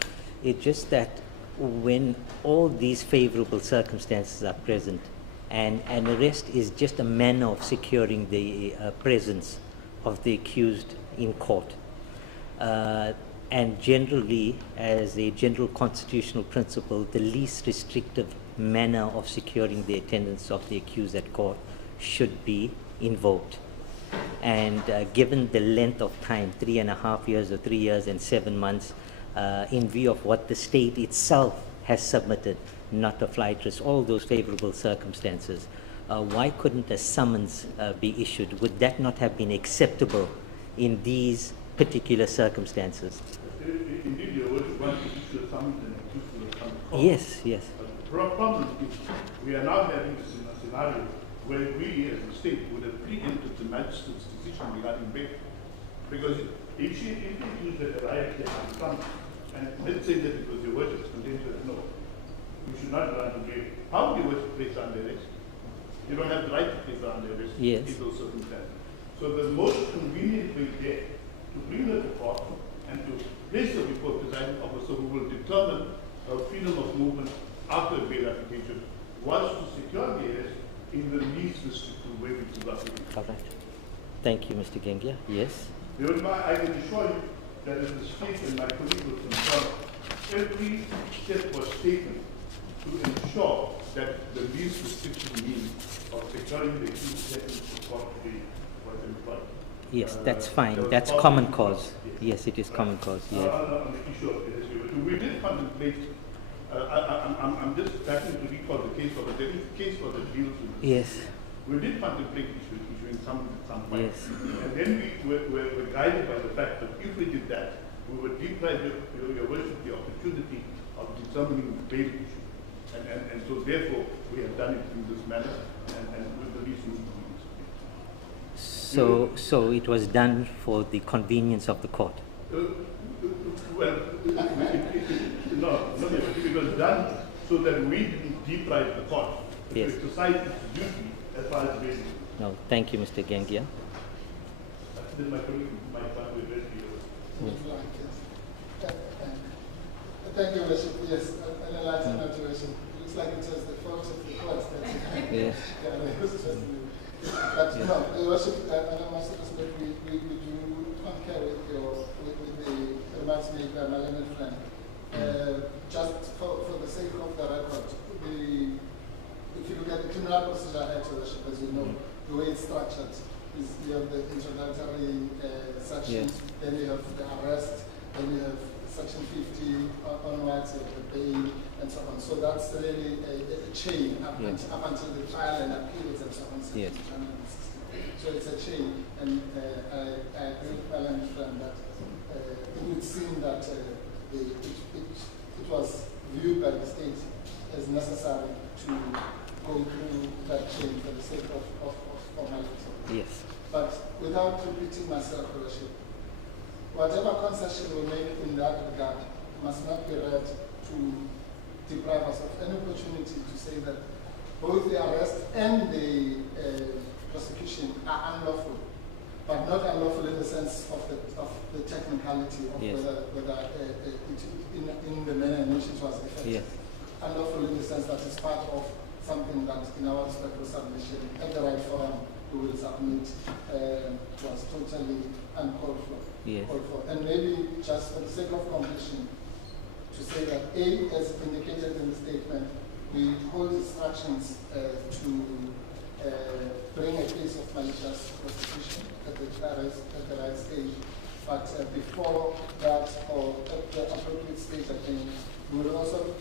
It's just that when all these favorable circumstances are present, and an arrest is just a manner of securing the presence of the accused in court. And generally, as a general constitutional principle, the least restrictive manner of securing the attendance of the accused at court should be invoked. And given the length of time, 3.5 years or 3 years and 7 months, in view of what the state itself has submitted, not a flight risk, all those favorable circumstances, why couldn't a summons be issued? Would that not have been acceptable in these particular circumstances? Indeed, Your Worship, once you issue a summons and accused will come to court. Yes, yes. The problem is we are now having a scenario where we as a state would have preempted the magistrate's decision regarding bail. Because if the accused had arrived here and come, and let's say that it was Your Worship's contention that no, you should not grant a bail, how would Your Worship place her under arrest? You don't have the right to place her under arrest Yes. in those circumstances. So So the most convenient way there to bring her to court and to place her before the presiding officer who will determine her freedom of movement after a bail application was to secure the arrest in the least restrictive way which is applicable. All right. Thank you, Mr. Gengia. Yes. I can assure you that in the state and my colleague was concerned, every step was taken to ensure that the least restrictive means of securing the accused to court today was employed. Yes, that's fine. That's common cause. Yes, it is common cause. Yes. On the issue of arrest, we did contemplate. I'm just starting to recall the case for there is a case for the deals with Yes. We did contemplate issuing some point. Yes. And then we were guided by the fact that if we did that, we would deprive your worship the opportunity of determining the bail issue. And so therefore we have done it in this manner and with the least inconvenience. So it was done for the convenience of the court. Well, it was done so that we didn't deprive the court to Yes. exercise its duty as far as bail. No, thank you, Mr. Gengia. Then my colleague, my partner, will address you. Thank you, Worship. Yes, an enlightenment, Worship. Looks like it was the fault of the courts. Yes. But no, Worship, and I must respect, we do concur with the remarks made by my learned friend. Just for the sake of the record, if you look at the Criminal Procedure Act, Worship, as you know, the way it's structured is you have the introductory sections, then you have the arrest, then you have Section 50 onwards, you have the bail, and so on. So that's really a chain up until the trial and appeals and so on. Yes. So it's a chain, and I agree with my learned friend that it would seem that it was viewed by the state as necessary to go through that chain for the sake of formality. Yes. But without repeating myself, Worship, whatever concession we make in that regard must not be read to deprive us of any opportunity to say that both the arrest and the prosecution are unlawful, but not unlawful in the sense of the technicality of whether in the manner in which it was effected. Yes. Unlawful in the sense that it's part of something that in our respectful submission at the right forum we will submit was totally uncalled for. Yes. And maybe just for the sake of completion, to say that A, as indicated in the statement, we hold instructions to bring a case of malicious prosecution at the right stage. But before that, or at the appropriate stage, I think, we also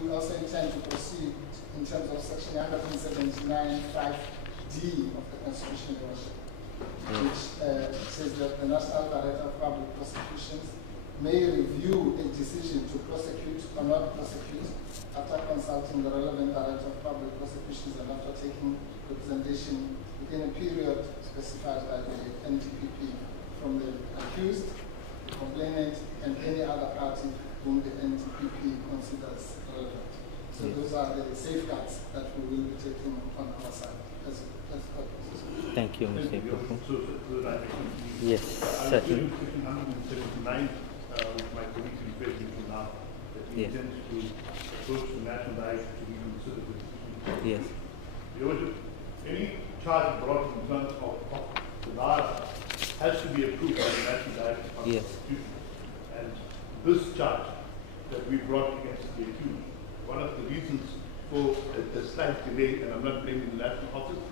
intend to proceed in terms of Section 179(5)(d) of the Constitution, which says that the National Director of Public Prosecutions may review a decision to prosecute or not prosecute after consulting the relevant Director of Public Prosecutions and after taking representation within a period specified by the NTPP from the accused, complainant, and any other party whom the NTPP considers relevant. So those are the safeguards that we will be taking on our side as purposes. Thank you, Mr. Popo. Yes, certainly. Section 179, which my colleagues referred to now, that he intends to approach the National Director to reconsider the decision. Yes. Any charge brought in terms of the NARA has to be approved by the National Director of Prosecution. And this charge that we brought against the accused, one of the reasons for a slight delay, and I'm not blaming the National Office,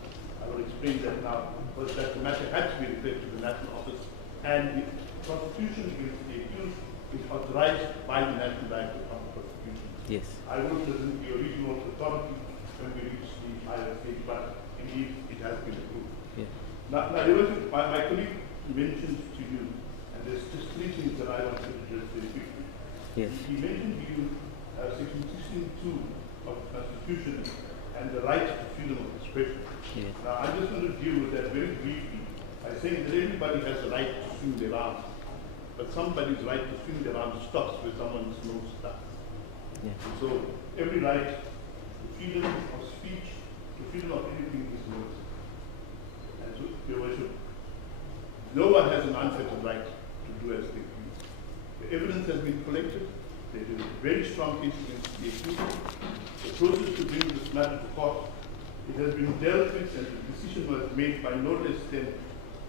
I will explain that now, was that the matter had to be referred to the National Office, and the prosecution against the accused is authorized by the National Director of Prosecution. Yes. I will present the original authority when we reach the higher stage, but indeed it has been approved. Yeah. Now there was my colleague mentioned to you, and there's just three things that I want to address very quickly. Yes. He mentioned to you Section 16(2) of the Constitution and the right to freedom of expression. Yes. Now I'm just going to deal with that very briefly by saying that everybody has the right to swing their arms, but somebody's right to swing their arms stops where someone's nose starts. Yeah. And so every right to freedom of speech, to freedom of anything is noticed. And so, Your Worship, No one has an unfettered right to do as they please. The evidence has been collected. There is a very strong case against the accused. The process to bring this matter to court, it has been dealt with, and the decision was made by no less than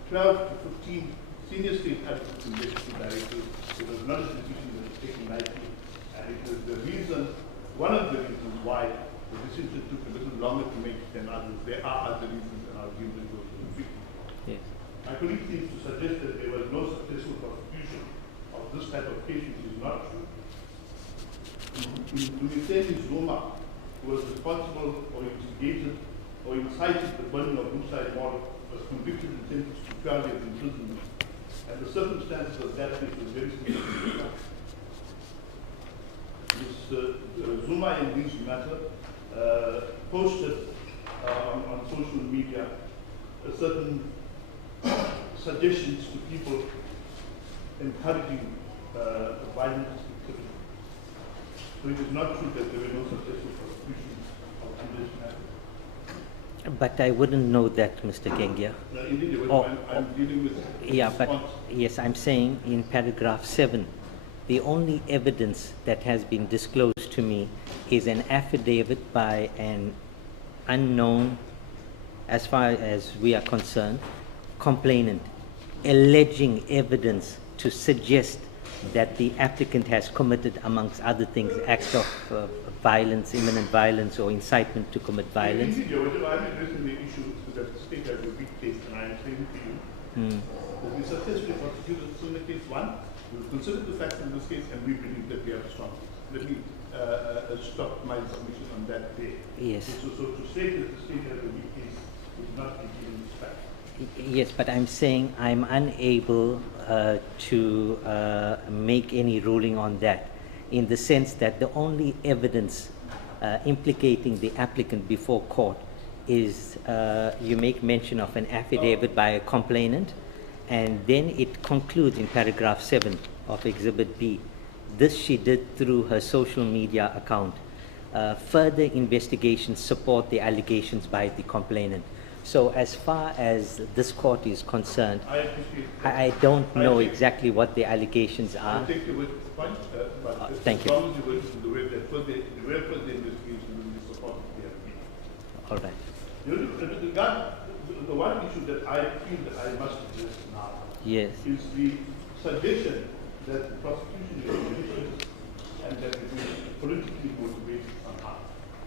12 to 15 senior state advocates and deputy directors. It was not a decision that was taken lightly, and it was the reason, one of the reasons why the decision took a little longer to make than others. There are other reasons, and I'll give them those in quickly. Yes. My colleague seems to suggest that there was no successful prosecution of this type of case, which is not true. Duduzile Zuma, who was responsible or instigated or incited the burning of Woodside Mall, was convicted and sentenced to 12 years imprisonment. And the circumstances of that case was very significant. Zuma in this matter posted on social media certain suggestions to people encouraging violent activity. So it is not true that there were no successful prosecutions of this matter. But I wouldn't know that, Mr. Gengia. No, indeed, there was, Oh, I'm dealing with Yeah, but response. yes, I'm saying in paragraph 7, the only evidence that has been disclosed to me is an affidavit by an unknown, as far as we are concerned, complainant, alleging evidence to suggest that the applicant has committed, amongst other things, acts of violence, imminent violence, or incitement to commit violence. Indeed, I'm addressing the issue that the state has a weak case, and I am saying to you that we successfully prosecuted Zuma case 1. We've considered the facts in this case, and we believe that we have a strong case. Let me stop my submission on that day. Yes. So to say that the state has a weak case is not giving this fact. Yes, but I'm saying I'm unable to make any ruling on that, in the sense that the only evidence implicating the applicant before court is you make mention of an affidavit by a complainant, and then it concludes in paragraph 7 of Exhibit B. This she did through her social media account. Further investigations support the allegations by the complainant. So as far as this court is concerned, I appreciate that. I don't know I take- exactly what the allegations I are. take your word for point, but Thank as you. long as you were to the way that further investigation will be supported by the applicant. All right. With regard, the one issue that I feel that I must address now Yes. is the suggestion that the prosecution is malicious and that it is politically motivated somehow.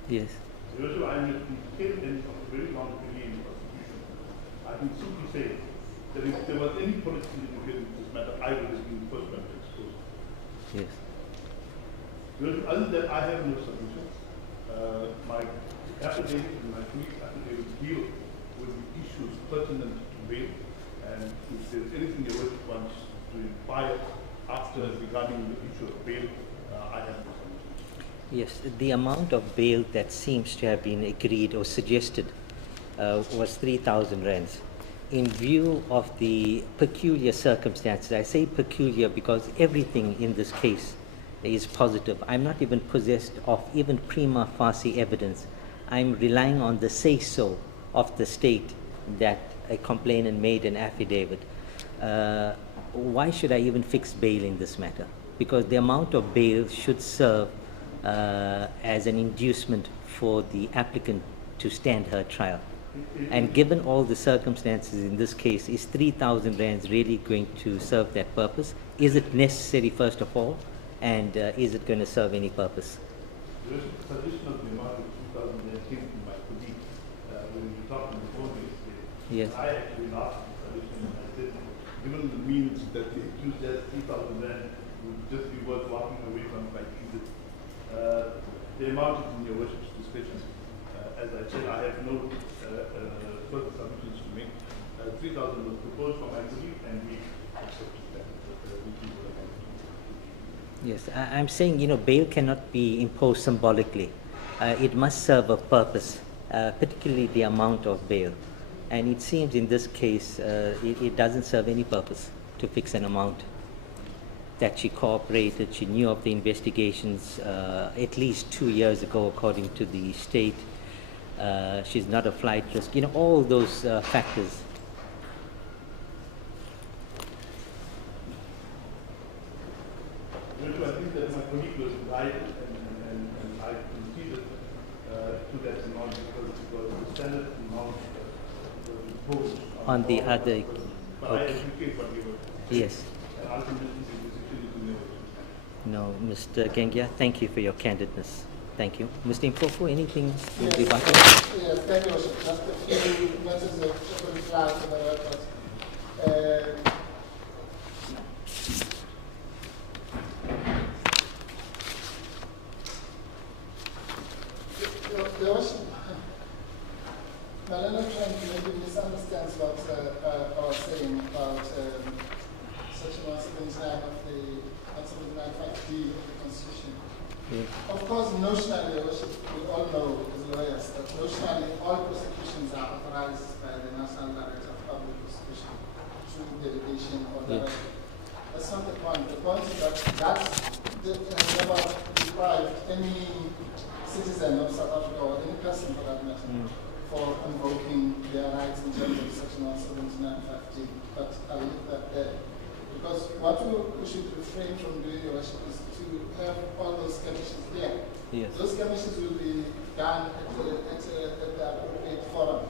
Yes. Also, I am at the tail end of a very long career in prosecution. I can simply say that if there was any political implication in this matter, I would have been the first one to expose it. Yes. Other than that, I have no submissions. My affidavit and my police affidavit deal with the issues pertinent to bail, and if there's anything the world wants to inquire after regarding the issue of bail, I have no submissions. Yes, the amount of bail that seems to have been agreed or suggested was 3,000 rands. In view of the peculiar circumstances, I say peculiar because everything in this case is positive. I'm not even possessed of even prima facie evidence. I'm relying on the say-so of the state that a complainant made an affidavit. Why should I even fix bail in this matter? Because the amount of bail should serve as an inducement for the applicant to stand her trial. And given all the circumstances in this case, is 3,000 rands really going to serve that purpose? Is it necessary, first of all, and is it going to serve any purpose? There is a suggestion of the amount of 2,000 that came from my colleague when we talked on the phone yesterday. Yes. I actually asked the suggestion and I said, given the means that the accused has 3,000 rand would just be worth walking away from quite easily. The amount is in your worship's discretion. As I said, I have no further submissions to make. 3,000 was proposed for my colleague and we accepted that. Yes, I'm saying, you know, bail cannot be imposed symbolically. It must serve a purpose, particularly the amount of bail. And it seems in this case, it doesn't serve any purpose to fix an amount. That she cooperated, she knew of the investigations at least 2 years ago, according to the state. She's not a flight risk, you know, all those factors. On the other, But I okay. appreciate what you were Yes. ultimately the decision is to never. No, Mr. Gengia, thank you for your candidness. Thank you. Mr. Mpofu, anything you would like to? Yes, thank you, Worship. Just a few matters of reply to the record. Your Worship, Malena maybe misunderstands what I was saying about Section 179 of the 179(5)(d) of the Constitution. Yeah. Of course, notionally, Your Worship, we all know as lawyers that notionally all prosecutions are authorized by the National Director of Public Prosecution through delegation or directive. That's not the point. The point is that that has never deprived any citizen of South Africa or any person for that matter for invoking their rights in terms of Section 179(5)(d). But I'll leave that there. Because what we should refrain from doing, Your Worship, is to have all those skirmishes there. Yes. Those skirmishes will be done at the appropriate forum.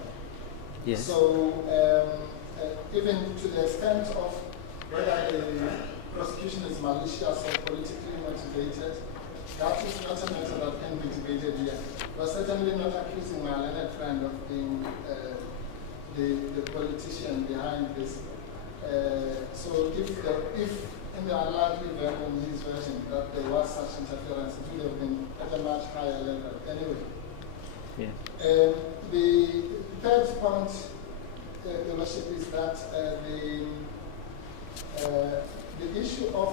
Yes. So even to the extent of whether the prosecution is malicious or politically motivated, that is not a matter that can be debated here. We're certainly not accusing my learned friend of being the politician behind this. So if in the unlikely version, in his version, that there was such interference, it would have been at a much higher level anyway. Yeah. The third point, Your Worship, is that the issue of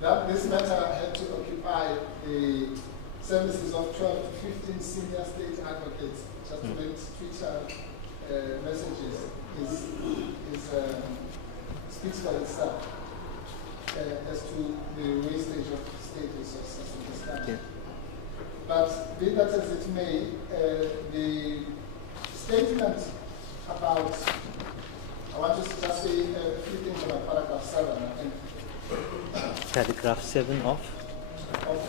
that this matter had to occupy the services of 12 to 15 senior state advocates, just to make Twitter messages speaks for itself as to the wastage of state resources in this country. Yeah. But be that as it may, the statement about, I want to just say a few things about paragraph 7, I think. Paragraph 7 of? Of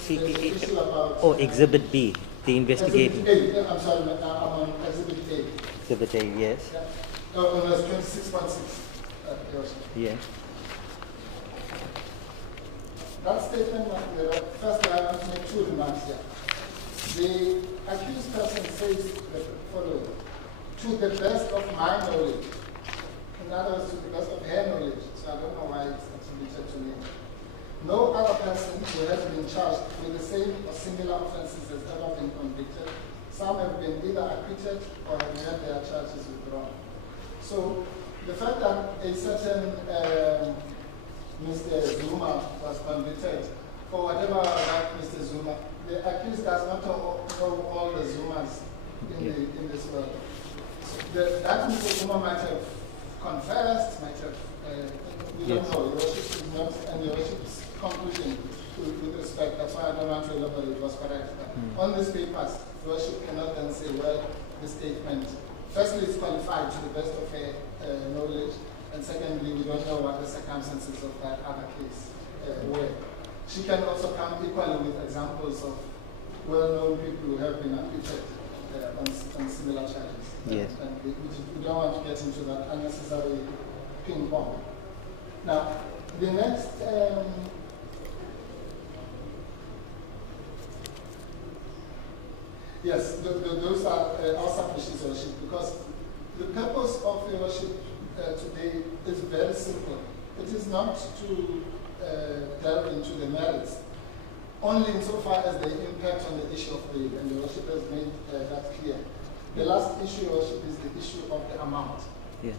See, the issue about... oh, Exhibit B, the investigation. Exhibit A, I'm sorry, I'm on Exhibit A. Exhibit A, yes. Yeah. Oh, that's 26.6. Yeah. That statement, first I want to make two remarks here. The accused person says the following: to the best of my knowledge. In other words, to the best of her knowledge. So I don't know why it's attributed to me. No other person who has been charged with the same or similar offenses has ever been convicted. Some have been either acquitted or have had their charges withdrawn. So the fact that a certain Mr. Zuma was convicted for whatever about Mr. Zuma, the accused does not know all the Zumas in this world. So that Mr. Zuma might have confessed, might have, we don't know, Your Worship is not, and Your Worship's conclusion with respect, that's why I don't want to elaborate, was correct. On these papers, Your Worship cannot then say, well, the statement, firstly, it's qualified to the best of her knowledge, and secondly, we don't know what the circumstances of that other case were. She can also come equally with examples of well-known people who have been acquitted on similar charges. Yes. And we don't want to get into that unnecessary ping pong. Now, the next yes, those are our submissions, Your Worship, because the purpose of Your Worship today is very simple. It is not to delve into the merits, only insofar as they impact on the issue of bail, and Your Worship has made that clear. The last issue, Your Worship, is the issue of the amount. Yeah.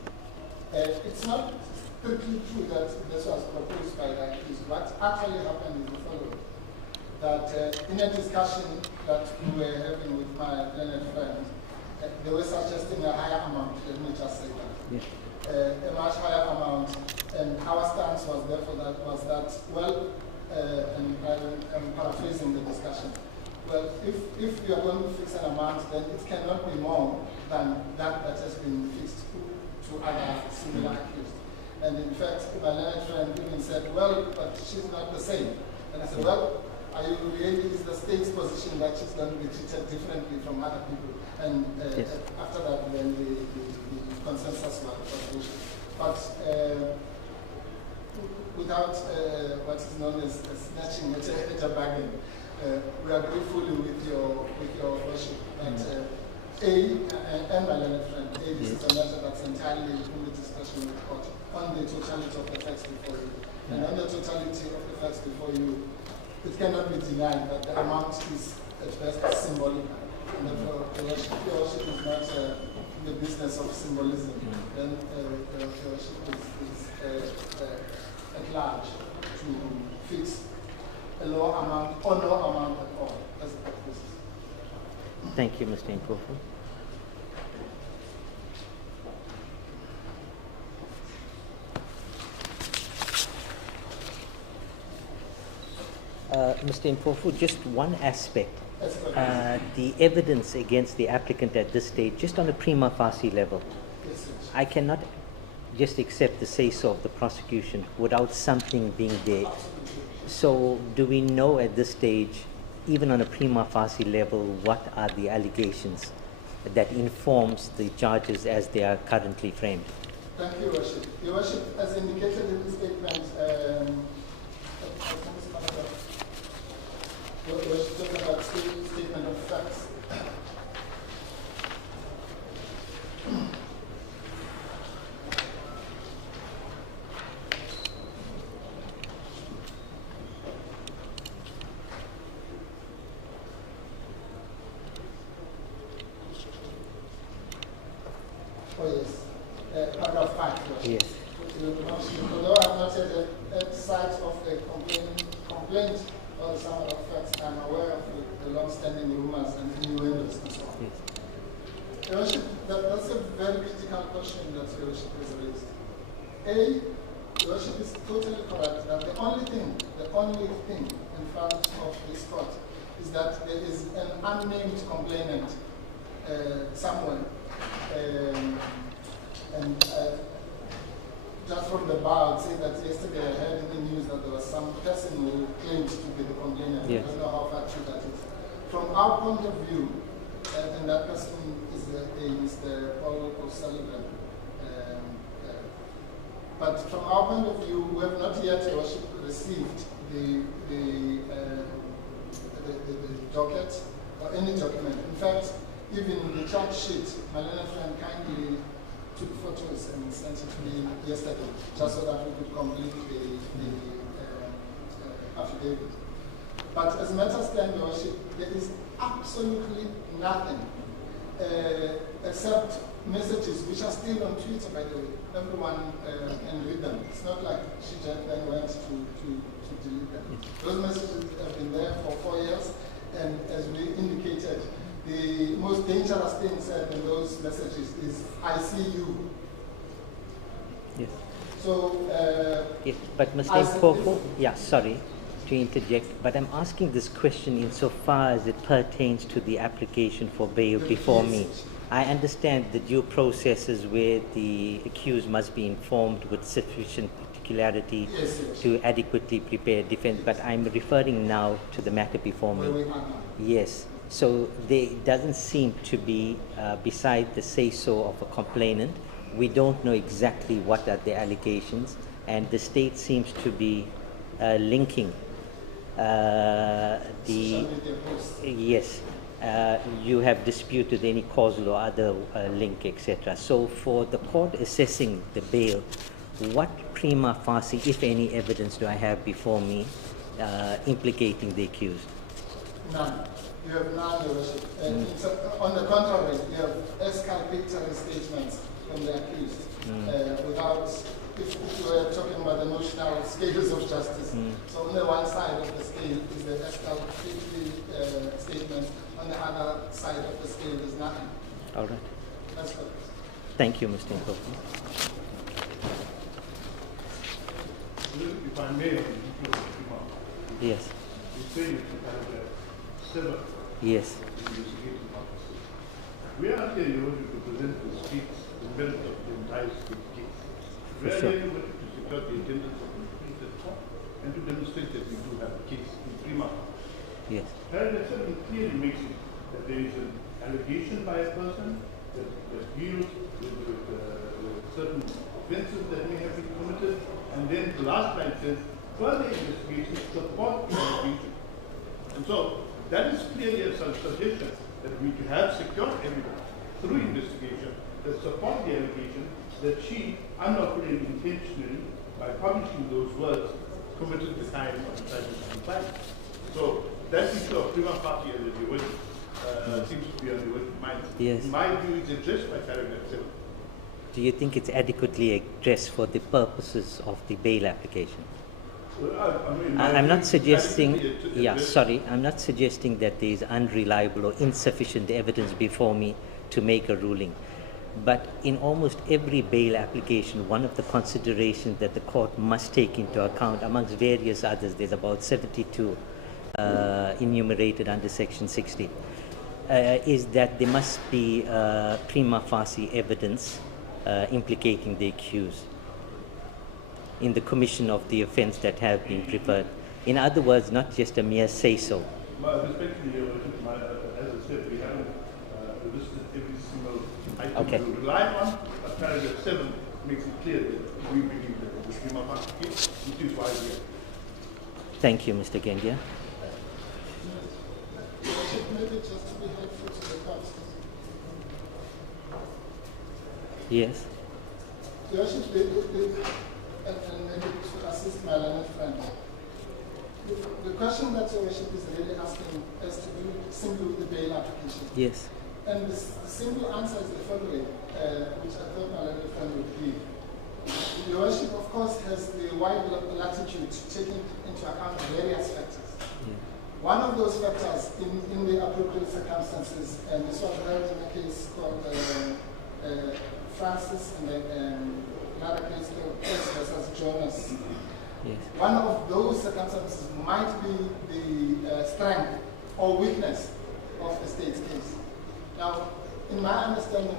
It's not strictly true that this was proposed by the accused. What actually happened is the following: that in a discussion that we were having with my learned friend, they were suggesting a higher amount. Let me just say that. Yeah. A much higher amount, and our stance was therefore that well, and I'm paraphrasing the discussion. Well, if you are going to fix an amount, then it cannot be more than that has been fixed to other similar accused. And in fact, my learned friend even said, well, but she's not the same. And I said, well, are you really, is the state's position that she's going to be treated differently from other people? And Yes. after that, then the consensus was reached. But without what is known as snatching at a bargain, we agree fully with your worship that and my learned friend, this is a matter that's entirely in the discussion with the court on the totality of the facts before you. And on the totality of the facts before you, it cannot be denied that the amount is at best symbolic. And therefore, your worship is not in the business of symbolism. Then your worship is at large to fix a low amount or no amount at all. That's the purpose. Thank you, Mr. Mpofu. Mr. Mpofu, just one aspect. The evidence against the applicant at this stage, just on a prima facie level, I cannot just accept the say-so of the prosecution without something being there. So do we know at this stage, even on a prima facie level, what are the allegations that informs the charges as they are currently framed? Thank you, Your Worship. Your Worship, as indicated in the statement, Your Worship talked about statement of facts. Oh yes, paragraph 5. Yes. Although I have not yet at sight of a complaint or the summary of facts, I am aware of the long-standing rumors and innuendos and so on. Yes. Your Worship, that's a very critical question that Your Worship has raised. Your Worship is totally correct that the only thing in front of this court is that there is an unnamed complainant somewhere. Just from the bar, I'd say that yesterday I heard in the news that there was some person who claimed to be the complainant. Yes. I don't know how far true that is. From our point of view, and that person is Mr. Paul O'Sullivan. But from our point of view, we have not yet, Your Worship, received the docket or any document. In fact, even the charge sheet, my learned friend kindly took photos and sent it to me yesterday, just so that we could complete the affidavit. But as matters stand, Your Worship, there is absolutely nothing except messages which are still on Twitter, by the way. Everyone can read them. It's not like she just then went to delete them. Those messages have been there for 4 years, and as we indicated, the most dangerous thing said in those messages is, I see you. Yes. So, Yes, but Mr. Mpofu, yeah, sorry to interject, but I'm asking this question insofar as it pertains to the application for bail before me. I understand the due processes where the accused must be informed with sufficient particularity to adequately prepare defense, but I'm referring now to the matter before where we me. are now. Yes. So there doesn't seem to be, beside the say-so of a complainant, we don't know exactly what are the allegations, and the state seems to be linking the, Social media posts. yes, you have disputed any causal or other link, etc. So for the court assessing the bail, what prima facie, if any, evidence do I have before me implicating the accused? None. You have none, Your Worship. On the contrary, you have exculpatory statements from the accused without, if you were talking about the notional scales of justice. So on the one side of the scale is the exculpatory statement, on the other side of the scale is nothing. All right. That's correct. Thank you, Mr. Mpofu. If I may, Yes. you say you have 7 Yes. investigating officers. We are here, you want to present the state, the merit of the entire state case. We are sure. here to secure the attendance of the police at court. and to demonstrate that we do have a case in prima facie. Yes. Paragraph 7 clearly makes it that there is an allegation by a person that deals with certain offences that may have been committed, and then the last line says, further investigation support the allegation. And so that is clearly a suggestion that we have secure evidence through investigation that support the allegation that she unlawfully and intentionally, by publishing those words, committed the crime of incitement to crime. So that issue of prima facie as the word seems to be on the word mind. Yes. In my view, it's addressed by paragraph 7. Do you think it's adequately addressed for the purposes of the bail application? Well, I'm not suggesting, yeah, addressed- sorry, I'm not suggesting that there is unreliable or insufficient evidence before me to make a ruling. But in almost every bail application, one of the considerations that the court must take into account, amongst various others, there's about 72 enumerated under Section 60, is that there must be prima facie evidence implicating the accused in the commission of the offence that have been preferred. In other words, not just a mere say-so. Respectfully, Your Worship, as I said, we haven't listed every single item Okay. to rely on, but paragraph 7 makes it clear that we believe that the prima facie case, which is why we are. Thank you, Mr. Gendia. Your Worship, maybe just to be helpful to the court. Yes. Your Worship, and maybe to assist my learned friend. The question that Your Worship is really asking has to do simply with the bail application. Yes. And the simple answer is the following, which I thought my learned friend would give. Your Worship, of course, has the wide latitude to take into account various factors. Yeah. One of those factors in the appropriate circumstances, and this was heard in a case called Francis and another case called S versus Jonas. Yes. One of those circumstances might be the strength or weakness of the state's case. Now, in my understanding,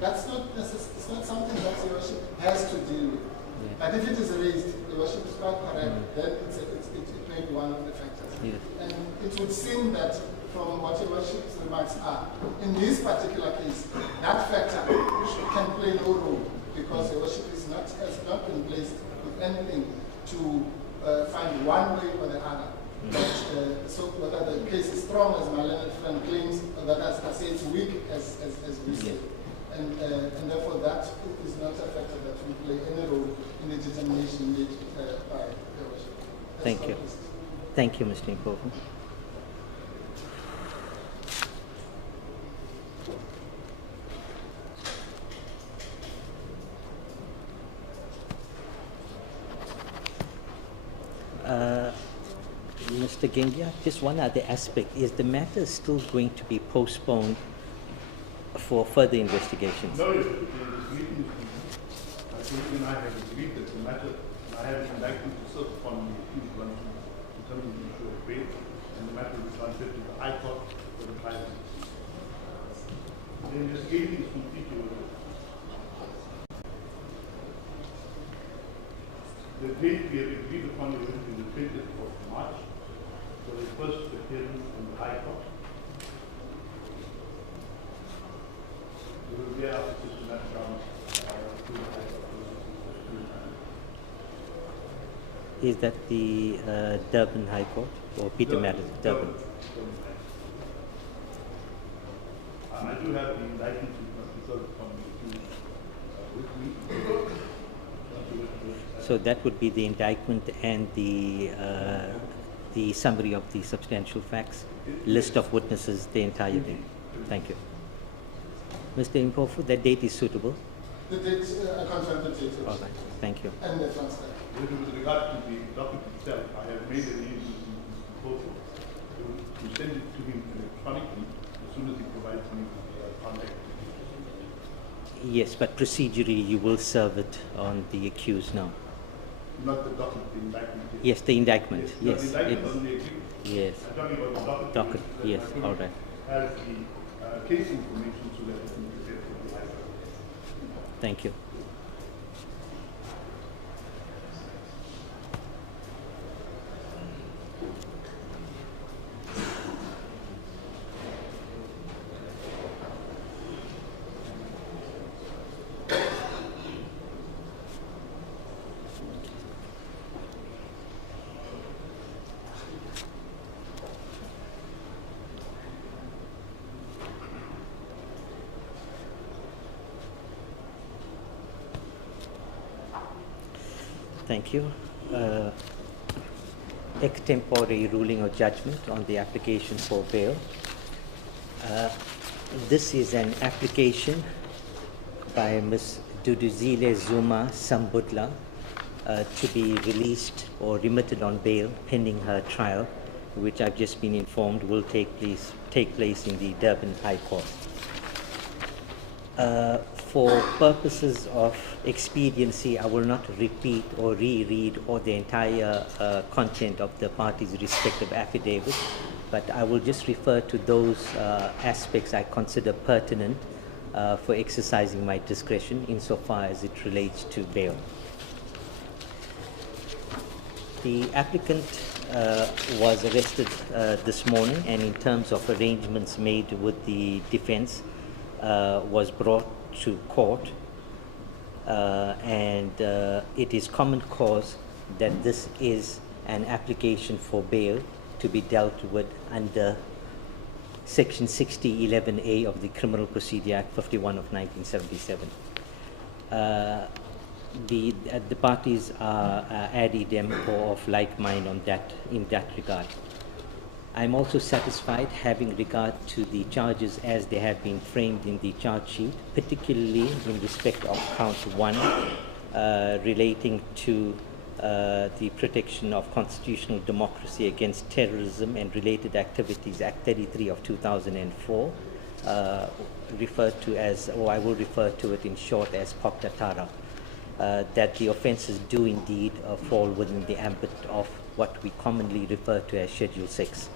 that's not it's not something that Your Worship has to deal with. Yeah. But if it is raised, Your Worship is quite correct, then it may be one of the factors. Yes. And it would seem that from what Your Worship's remarks are, in this particular case, that factor can play no role because Your Worship has not been placed with anything to find one way or the other. So whether the case is strong, as my learned friend claims, or that as I say it's weak, as we say. And therefore that is not a factor that will play any role in the determination made by Your Worship. Thank you. Thank you, Mr. Impofu. Mr. Gengia, just one other aspect. Is the matter still going to be postponed for further investigations? No, this meeting is, I think you and I have agreed that the matter, I have been likely to serve upon the accused one to determine the issue of bail, and the matter will be transferred to the High Court for the trial. The investigation is completed. The date we have agreed upon is the 20th of March for the first appearance in the High Court. We will be able to submit grounds to the High Court. Is that the Durban High Court or Peter Maddison? Durban. I do have the indictment from the accused with me. So that would be the indictment and the summary of the substantial facts, list of witnesses, the entire thing. Thank you. Mr. Impofu, that date is suitable? The date, I confirm the date. All right. Thank you. And the transfer. With regard to the document itself, I have made an proposal to send it to him electronically as soon as he provides me with the contact. Yes, but procedurally you will serve it on the accused now. Not the document, the indictment. Yes, the indictment. Yes. The indictment on the agreement. Yes. I'm talking about the document. Docket. which Yes. document All right. Has the case information so that it can be prepared for the High Court. Thank you. Thank you. Ex tempore ruling or judgment on the application for bail. This is an application by Ms. Duduzile Zuma Sambudla to be released or remitted on bail pending her trial, which I've just been informed will take place in the Durban High Court. For purposes of expediency, I will not repeat or reread all the entire content of the parties' respective affidavits, but I will just refer to those aspects I consider pertinent for exercising my discretion insofar as it relates to bail. The applicant was arrested this morning, and in terms of arrangements made with the defense, was brought to court, and it is common cause that this is an application for bail to be dealt with under Section 60(11)(a) of the Criminal Procedure Act 51 of 1977. The parties are ad idem or of like mind on that, in that regard. I'm also satisfied, having regard to the charges as they have been framed in the charge sheet, particularly in respect of count 1 relating to the protection of constitutional democracy against terrorism and related activities, Act 33 of 2004, referred to as, or I will refer to it in short as POCTA-TARA, that the offences do indeed fall within the ambit of what we commonly refer to as Schedule 6.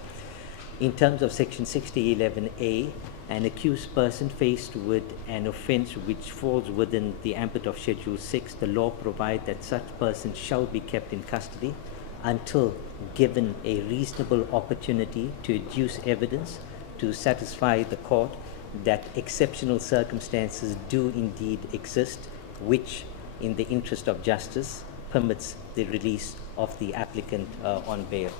In terms of Section 60(11)(a), an accused person faced with an offence which falls within the ambit of Schedule 6, the law provides that such person shall be kept in custody until given a reasonable opportunity to adduce evidence to satisfy the court that exceptional circumstances do indeed exist, which, in the interest of justice, permits the release of the applicant on bail.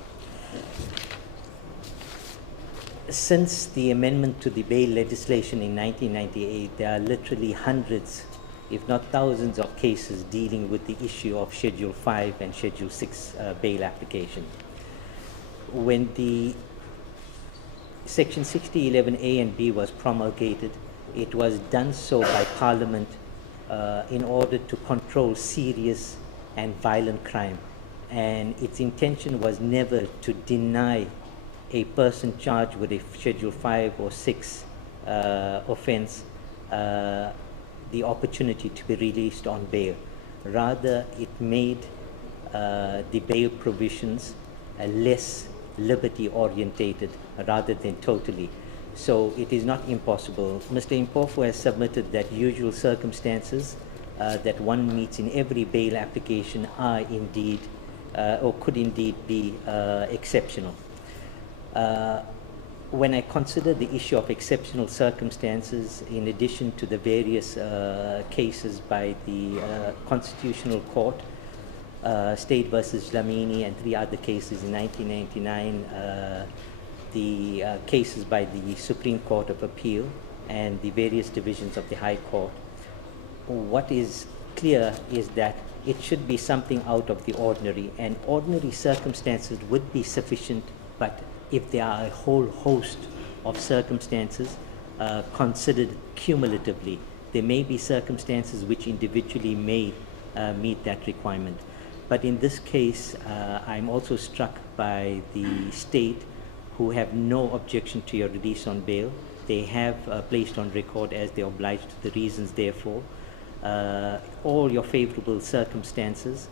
Since the amendment to the bail legislation in 1998, there are literally hundreds, if not thousands, of cases dealing with the issue of Schedule 5 and Schedule 6 bail application. When the Section 60(11)(a) and (b) was promulgated, it was done so by Parliament in order to control serious and violent crime, and its intention was never to deny a person charged with a Schedule 5 or 6 offence the opportunity to be released on bail. Rather, it made the bail provisions less liberty-orientated rather than totally. So it is not impossible. Mr. Impofu has submitted that usual circumstances that one meets in every bail application are indeed or could indeed be exceptional. When I consider the issue of exceptional circumstances, in addition to the various cases by the Constitutional Court, State versus Dlamini, and 3 other cases in 1999, the cases by the Supreme Court of Appeal and the various divisions of the High Court, what is clear is that it should be something out of the ordinary, and ordinary circumstances would be sufficient, but if there are a whole host of circumstances considered cumulatively, there may be circumstances which individually may meet that requirement. But in this case, I'm also struck by the state, who have no objection to your release on bail. They have placed on record, as they obliged, the reasons therefore. All your favorable circumstances,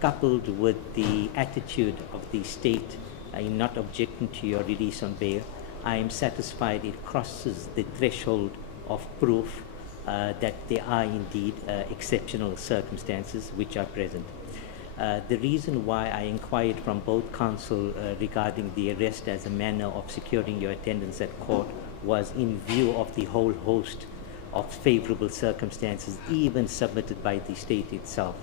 coupled with the attitude of the state in not objecting to your release on bail, I am satisfied it crosses the threshold of proof that there are indeed exceptional circumstances which are present. The reason why I inquired from both counsel regarding the arrest as a manner of securing your attendance at court was in view of the whole host of favorable circumstances, even submitted by the state itself.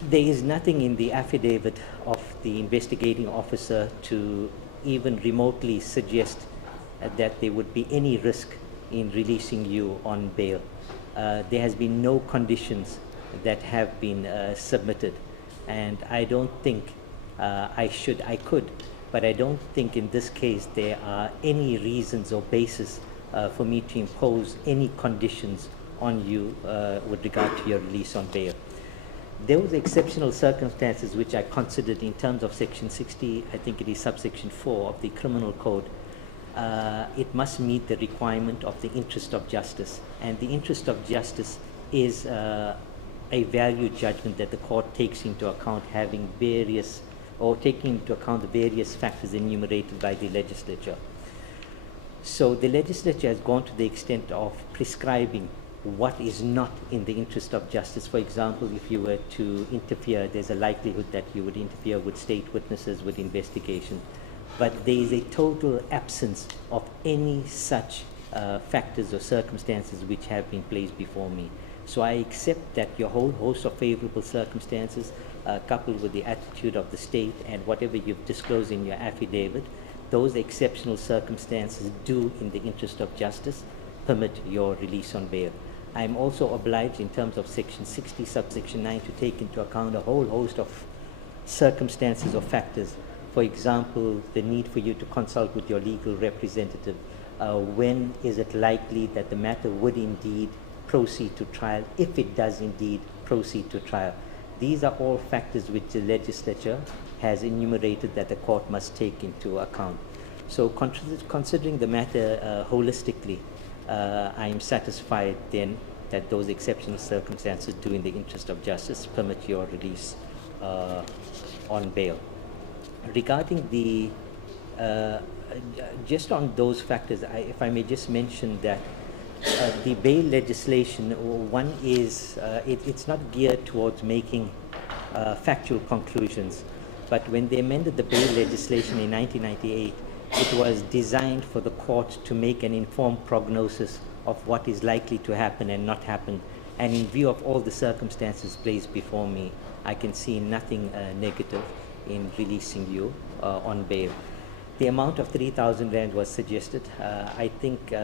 There is nothing in the affidavit of the investigating officer to even remotely suggest that there would be any risk in releasing you on bail. There has been no conditions that have been submitted, and I don't think I could, but I don't think in this case there are any reasons or basis for me to impose any conditions on you with regard to your release on bail. Those exceptional circumstances which I considered in terms of Section 60, I think it is subsection 4 of the Criminal Code, it must meet the requirement of the interest of justice. And the interest of justice is a value judgment that the court takes into account, having various, or taking into account the various factors enumerated by the legislature. So the legislature has gone to the extent of prescribing what is not in the interest of justice. For example, if you were to interfere, there's a likelihood that you would interfere with state witnesses, with investigation. But there is a total absence of any such factors or circumstances which have been placed before me. So I accept that your whole host of favorable circumstances, coupled with the attitude of the state and whatever you've disclosed in your affidavit, those exceptional circumstances do, in the interest of justice, permit your release on bail. I'm also obliged in terms of Section 60, subsection 9, to take into account a whole host of circumstances or factors. For example, the need for you to consult with your legal representative. When is it likely that the matter would indeed proceed to trial, if it does indeed proceed to trial? These are all factors which the legislature has enumerated that the court must take into account. So considering the matter holistically, I am satisfied then that those exceptional circumstances do, in the interest of justice, permit your release on bail. Regarding the, just on those factors, if I may just mention that the bail legislation, one is, it's not geared towards making factual conclusions, but when they amended the bail legislation in 1998, it was designed for the court to make an informed prognosis of what is likely to happen and not happen. And in view of all the circumstances placed before me, I can see nothing negative in releasing you on bail. The amount of 3,000 rand was suggested. I think,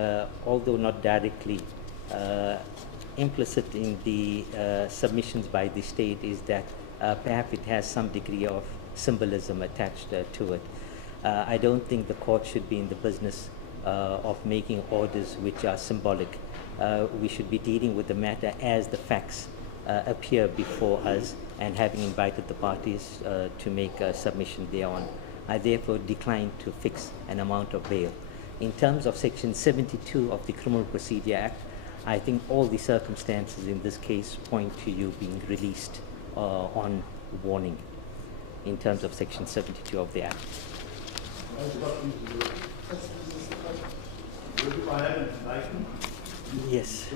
although not directly implicit in the submissions by the state, is that perhaps it has some degree of symbolism attached to it. I don't think the court should be in the business of making orders which are symbolic. We should be dealing with the matter as the facts appear before us, and having invited the parties to make a submission thereon. I therefore decline to fix an amount of bail. In terms of Section 72 of the Criminal Procedure Act, I think all the circumstances in this case point to you being released on warning in terms of Section 72 of the Act. Yes.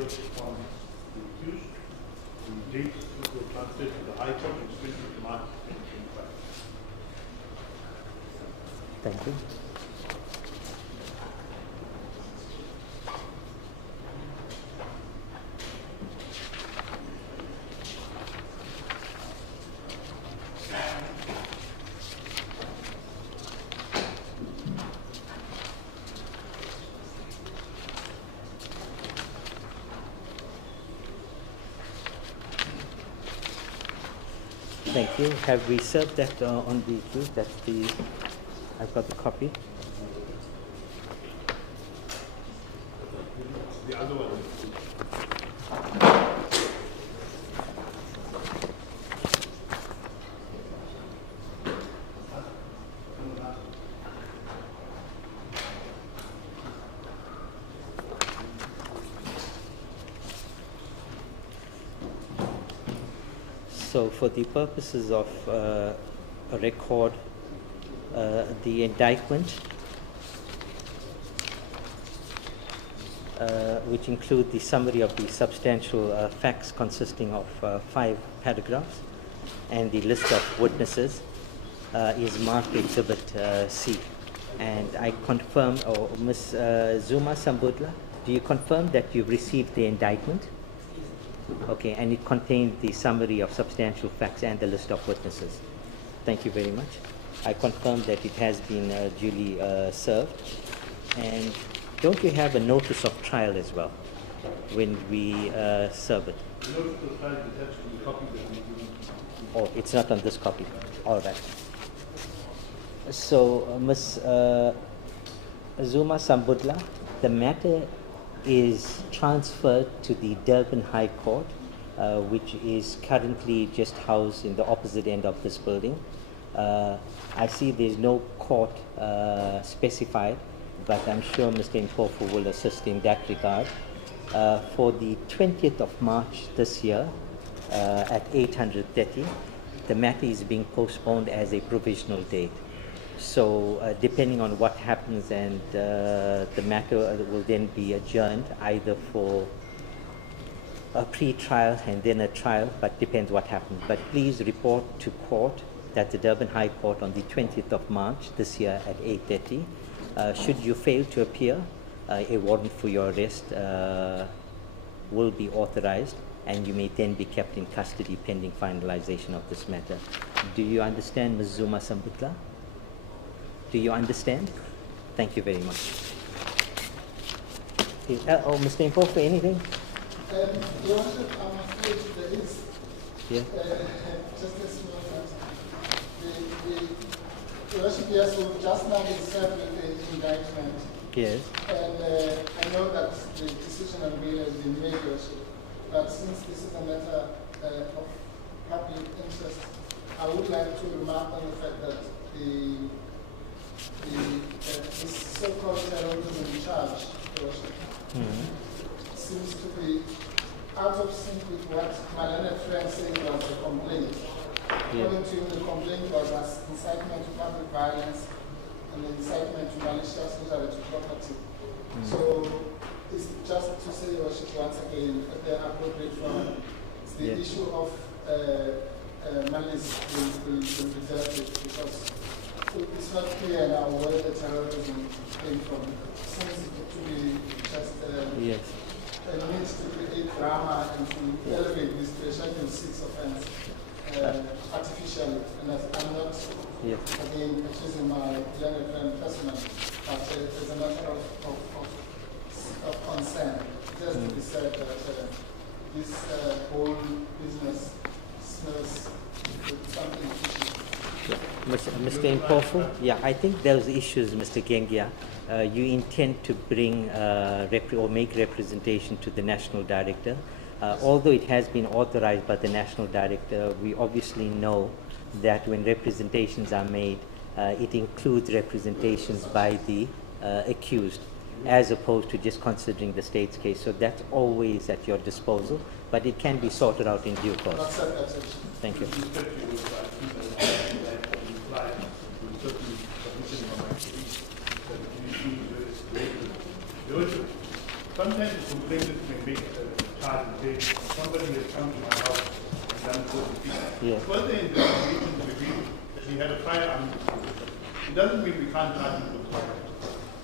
Thank you. Thank you. Have we served that on the queue? That's the, I've got the copy. The other one. So for the purposes of a record, the indictment, which include the summary of the substantial facts consisting of 5 paragraphs, and the list of witnesses, is marked Exhibit C. And I confirm, Ms. Zuma Sambudla, do you confirm that you've received the indictment? Okay, and it contained the summary of substantial facts and the list of witnesses. Thank you very much. I confirm that it has been duly served. And don't you have a notice of trial as well when we serve it? The notice of trial is attached to the copy that we given. Oh, it's not on this copy. All right. So, Ms. Zuma Sambudla, the matter is transferred to the Durban High Court, which is currently just housed in the opposite end of this building. I see there's no court specified, but I'm sure Mr. Mpofu will assist in that regard. For the 20th of March this year at 8:30, the matter is being postponed as a provisional date. So depending on what happens, and the matter will then be adjourned either for a pre-trial and then a trial, but depends what happens. But please report to court, that's the Durban High Court, on the 20th of March this year at 8:30. Should you fail to appear, a warrant for your arrest will be authorized, and you may then be kept in custody pending finalization of this matter. Do you understand, Ms. Zuma Sambudla? Do you understand? Thank you very much. Mr. Mpofu, anything? Your Worship, I'm afraid there is Yeah. just a small matter. Your Worship, yes, we've just now been served with the indictment. Yes. And I know that the decision on bail has been made, Your Worship. But since this is a matter of public interest, I would like to remark on the fact that this so-called terrorism charge, Your Worship, seems to be out of sync with what my learned friend said was a complaint. According to him, the complaint was as incitement to public violence and incitement to malicious injury to property. So it's just to say, Your Worship, once again, at the appropriate forum, it's the issue of malice will be dealt with, because it's not clear now where the terrorism came from. It seems to be just a means to create drama and to elevate this to a Schedule 6 offense artificially. And I'm not, again, accusing my learned friend personally, but it's a matter of concern. Just to be said that this whole business smells with something fishy. Mr. Mpofu, I think those issues, Mr. Gengia, you intend to bring or make representation to the National Director. Although it has been authorized by the National Director, we obviously know that when representations are made, it includes representations by the accused, as opposed to just considering the state's case. So that's always at your disposal, but it can be sorted out in due course. Thank you. Sometimes the complainant may make a charge and say, somebody has come to my house and done so to people. Further investigation revealed that he had a firearm. It doesn't mean we can't charge him with firearm.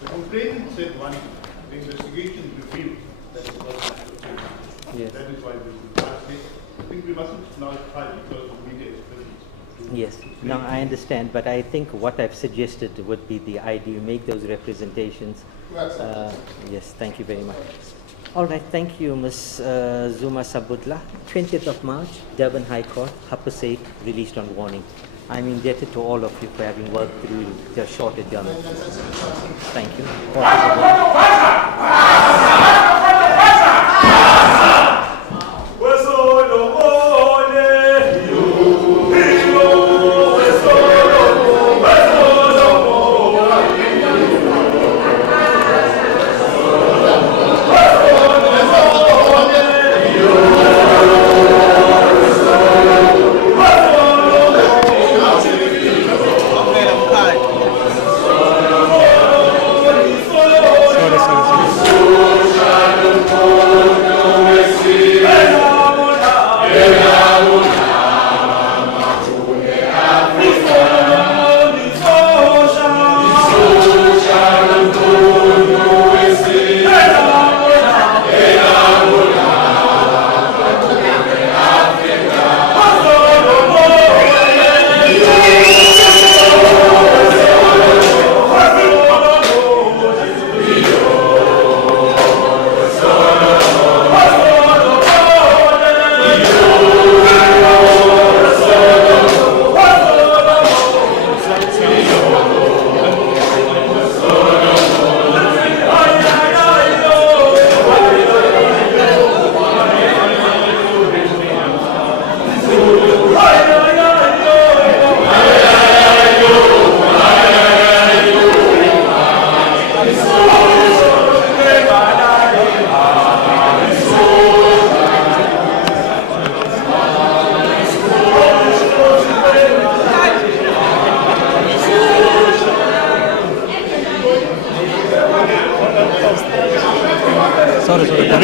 The complainant said one thing, the investigation revealed that it was not the That is why this is charged. I think we mustn't now try because the media is present. Yes, no, I understand, but I think what I've suggested would be the idea, make those representations. Yes, thank you very much. All right, thank you, Ms. Zuma Sambudla. 20th of March, Durban High Court, Hapasake, released on warning. I'm indebted to all of you for having worked through the short adjournment. Thank you. I'm tired.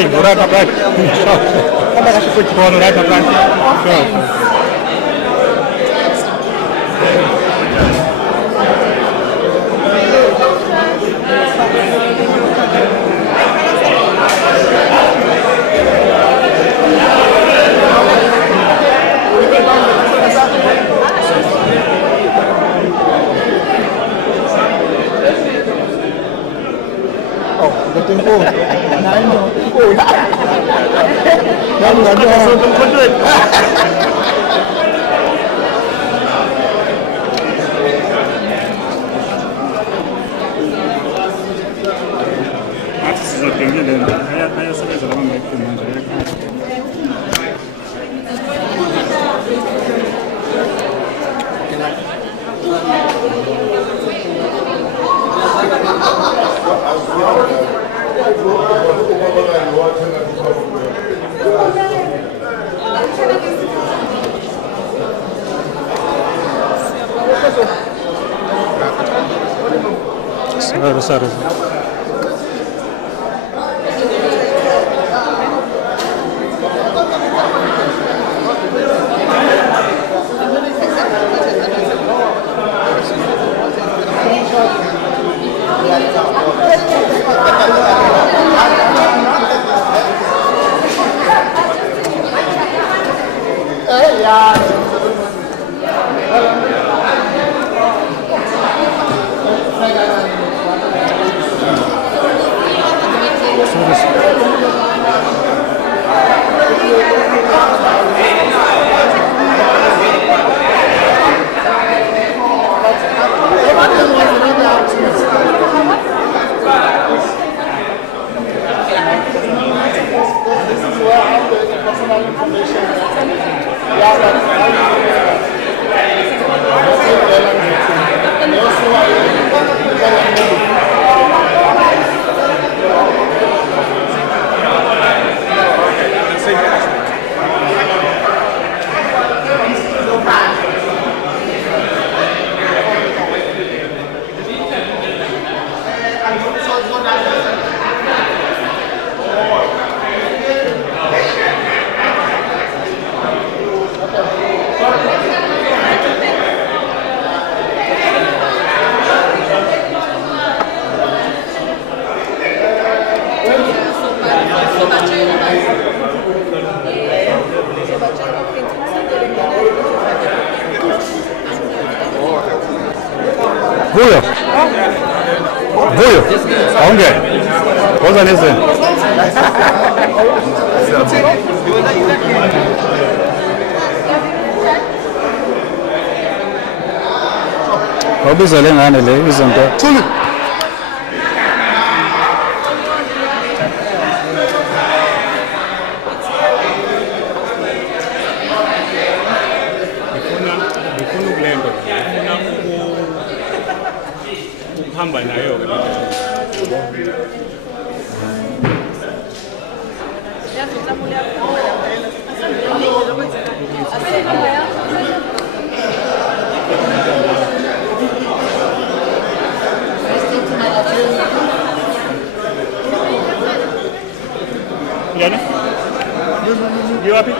recording. Right up right. Come back, I should put you on right up right. Sure. Sorry. Vuyo. Aunge. Woza listen. Wabizele ngane le izinto. Thuli. Ngifuna ukulendo. Ukuhamba nayo ke. Yana? You happy?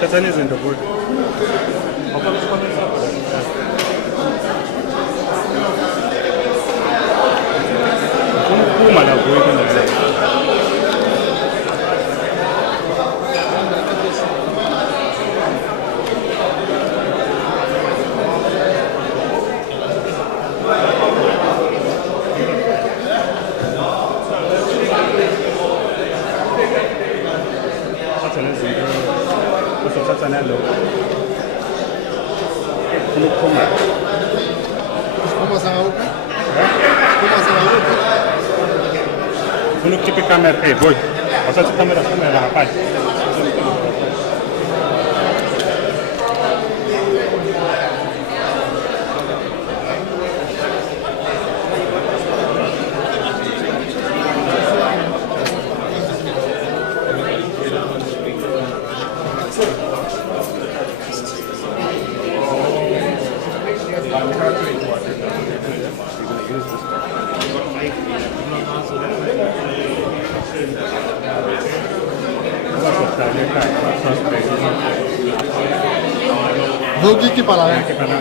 Sasa ni izinto kuyo. Kuma la kuyo kana. Unuk tipi kamera, boy. Pasal kamera hapa. suspect. Vogi ki pala hai. Ke pala.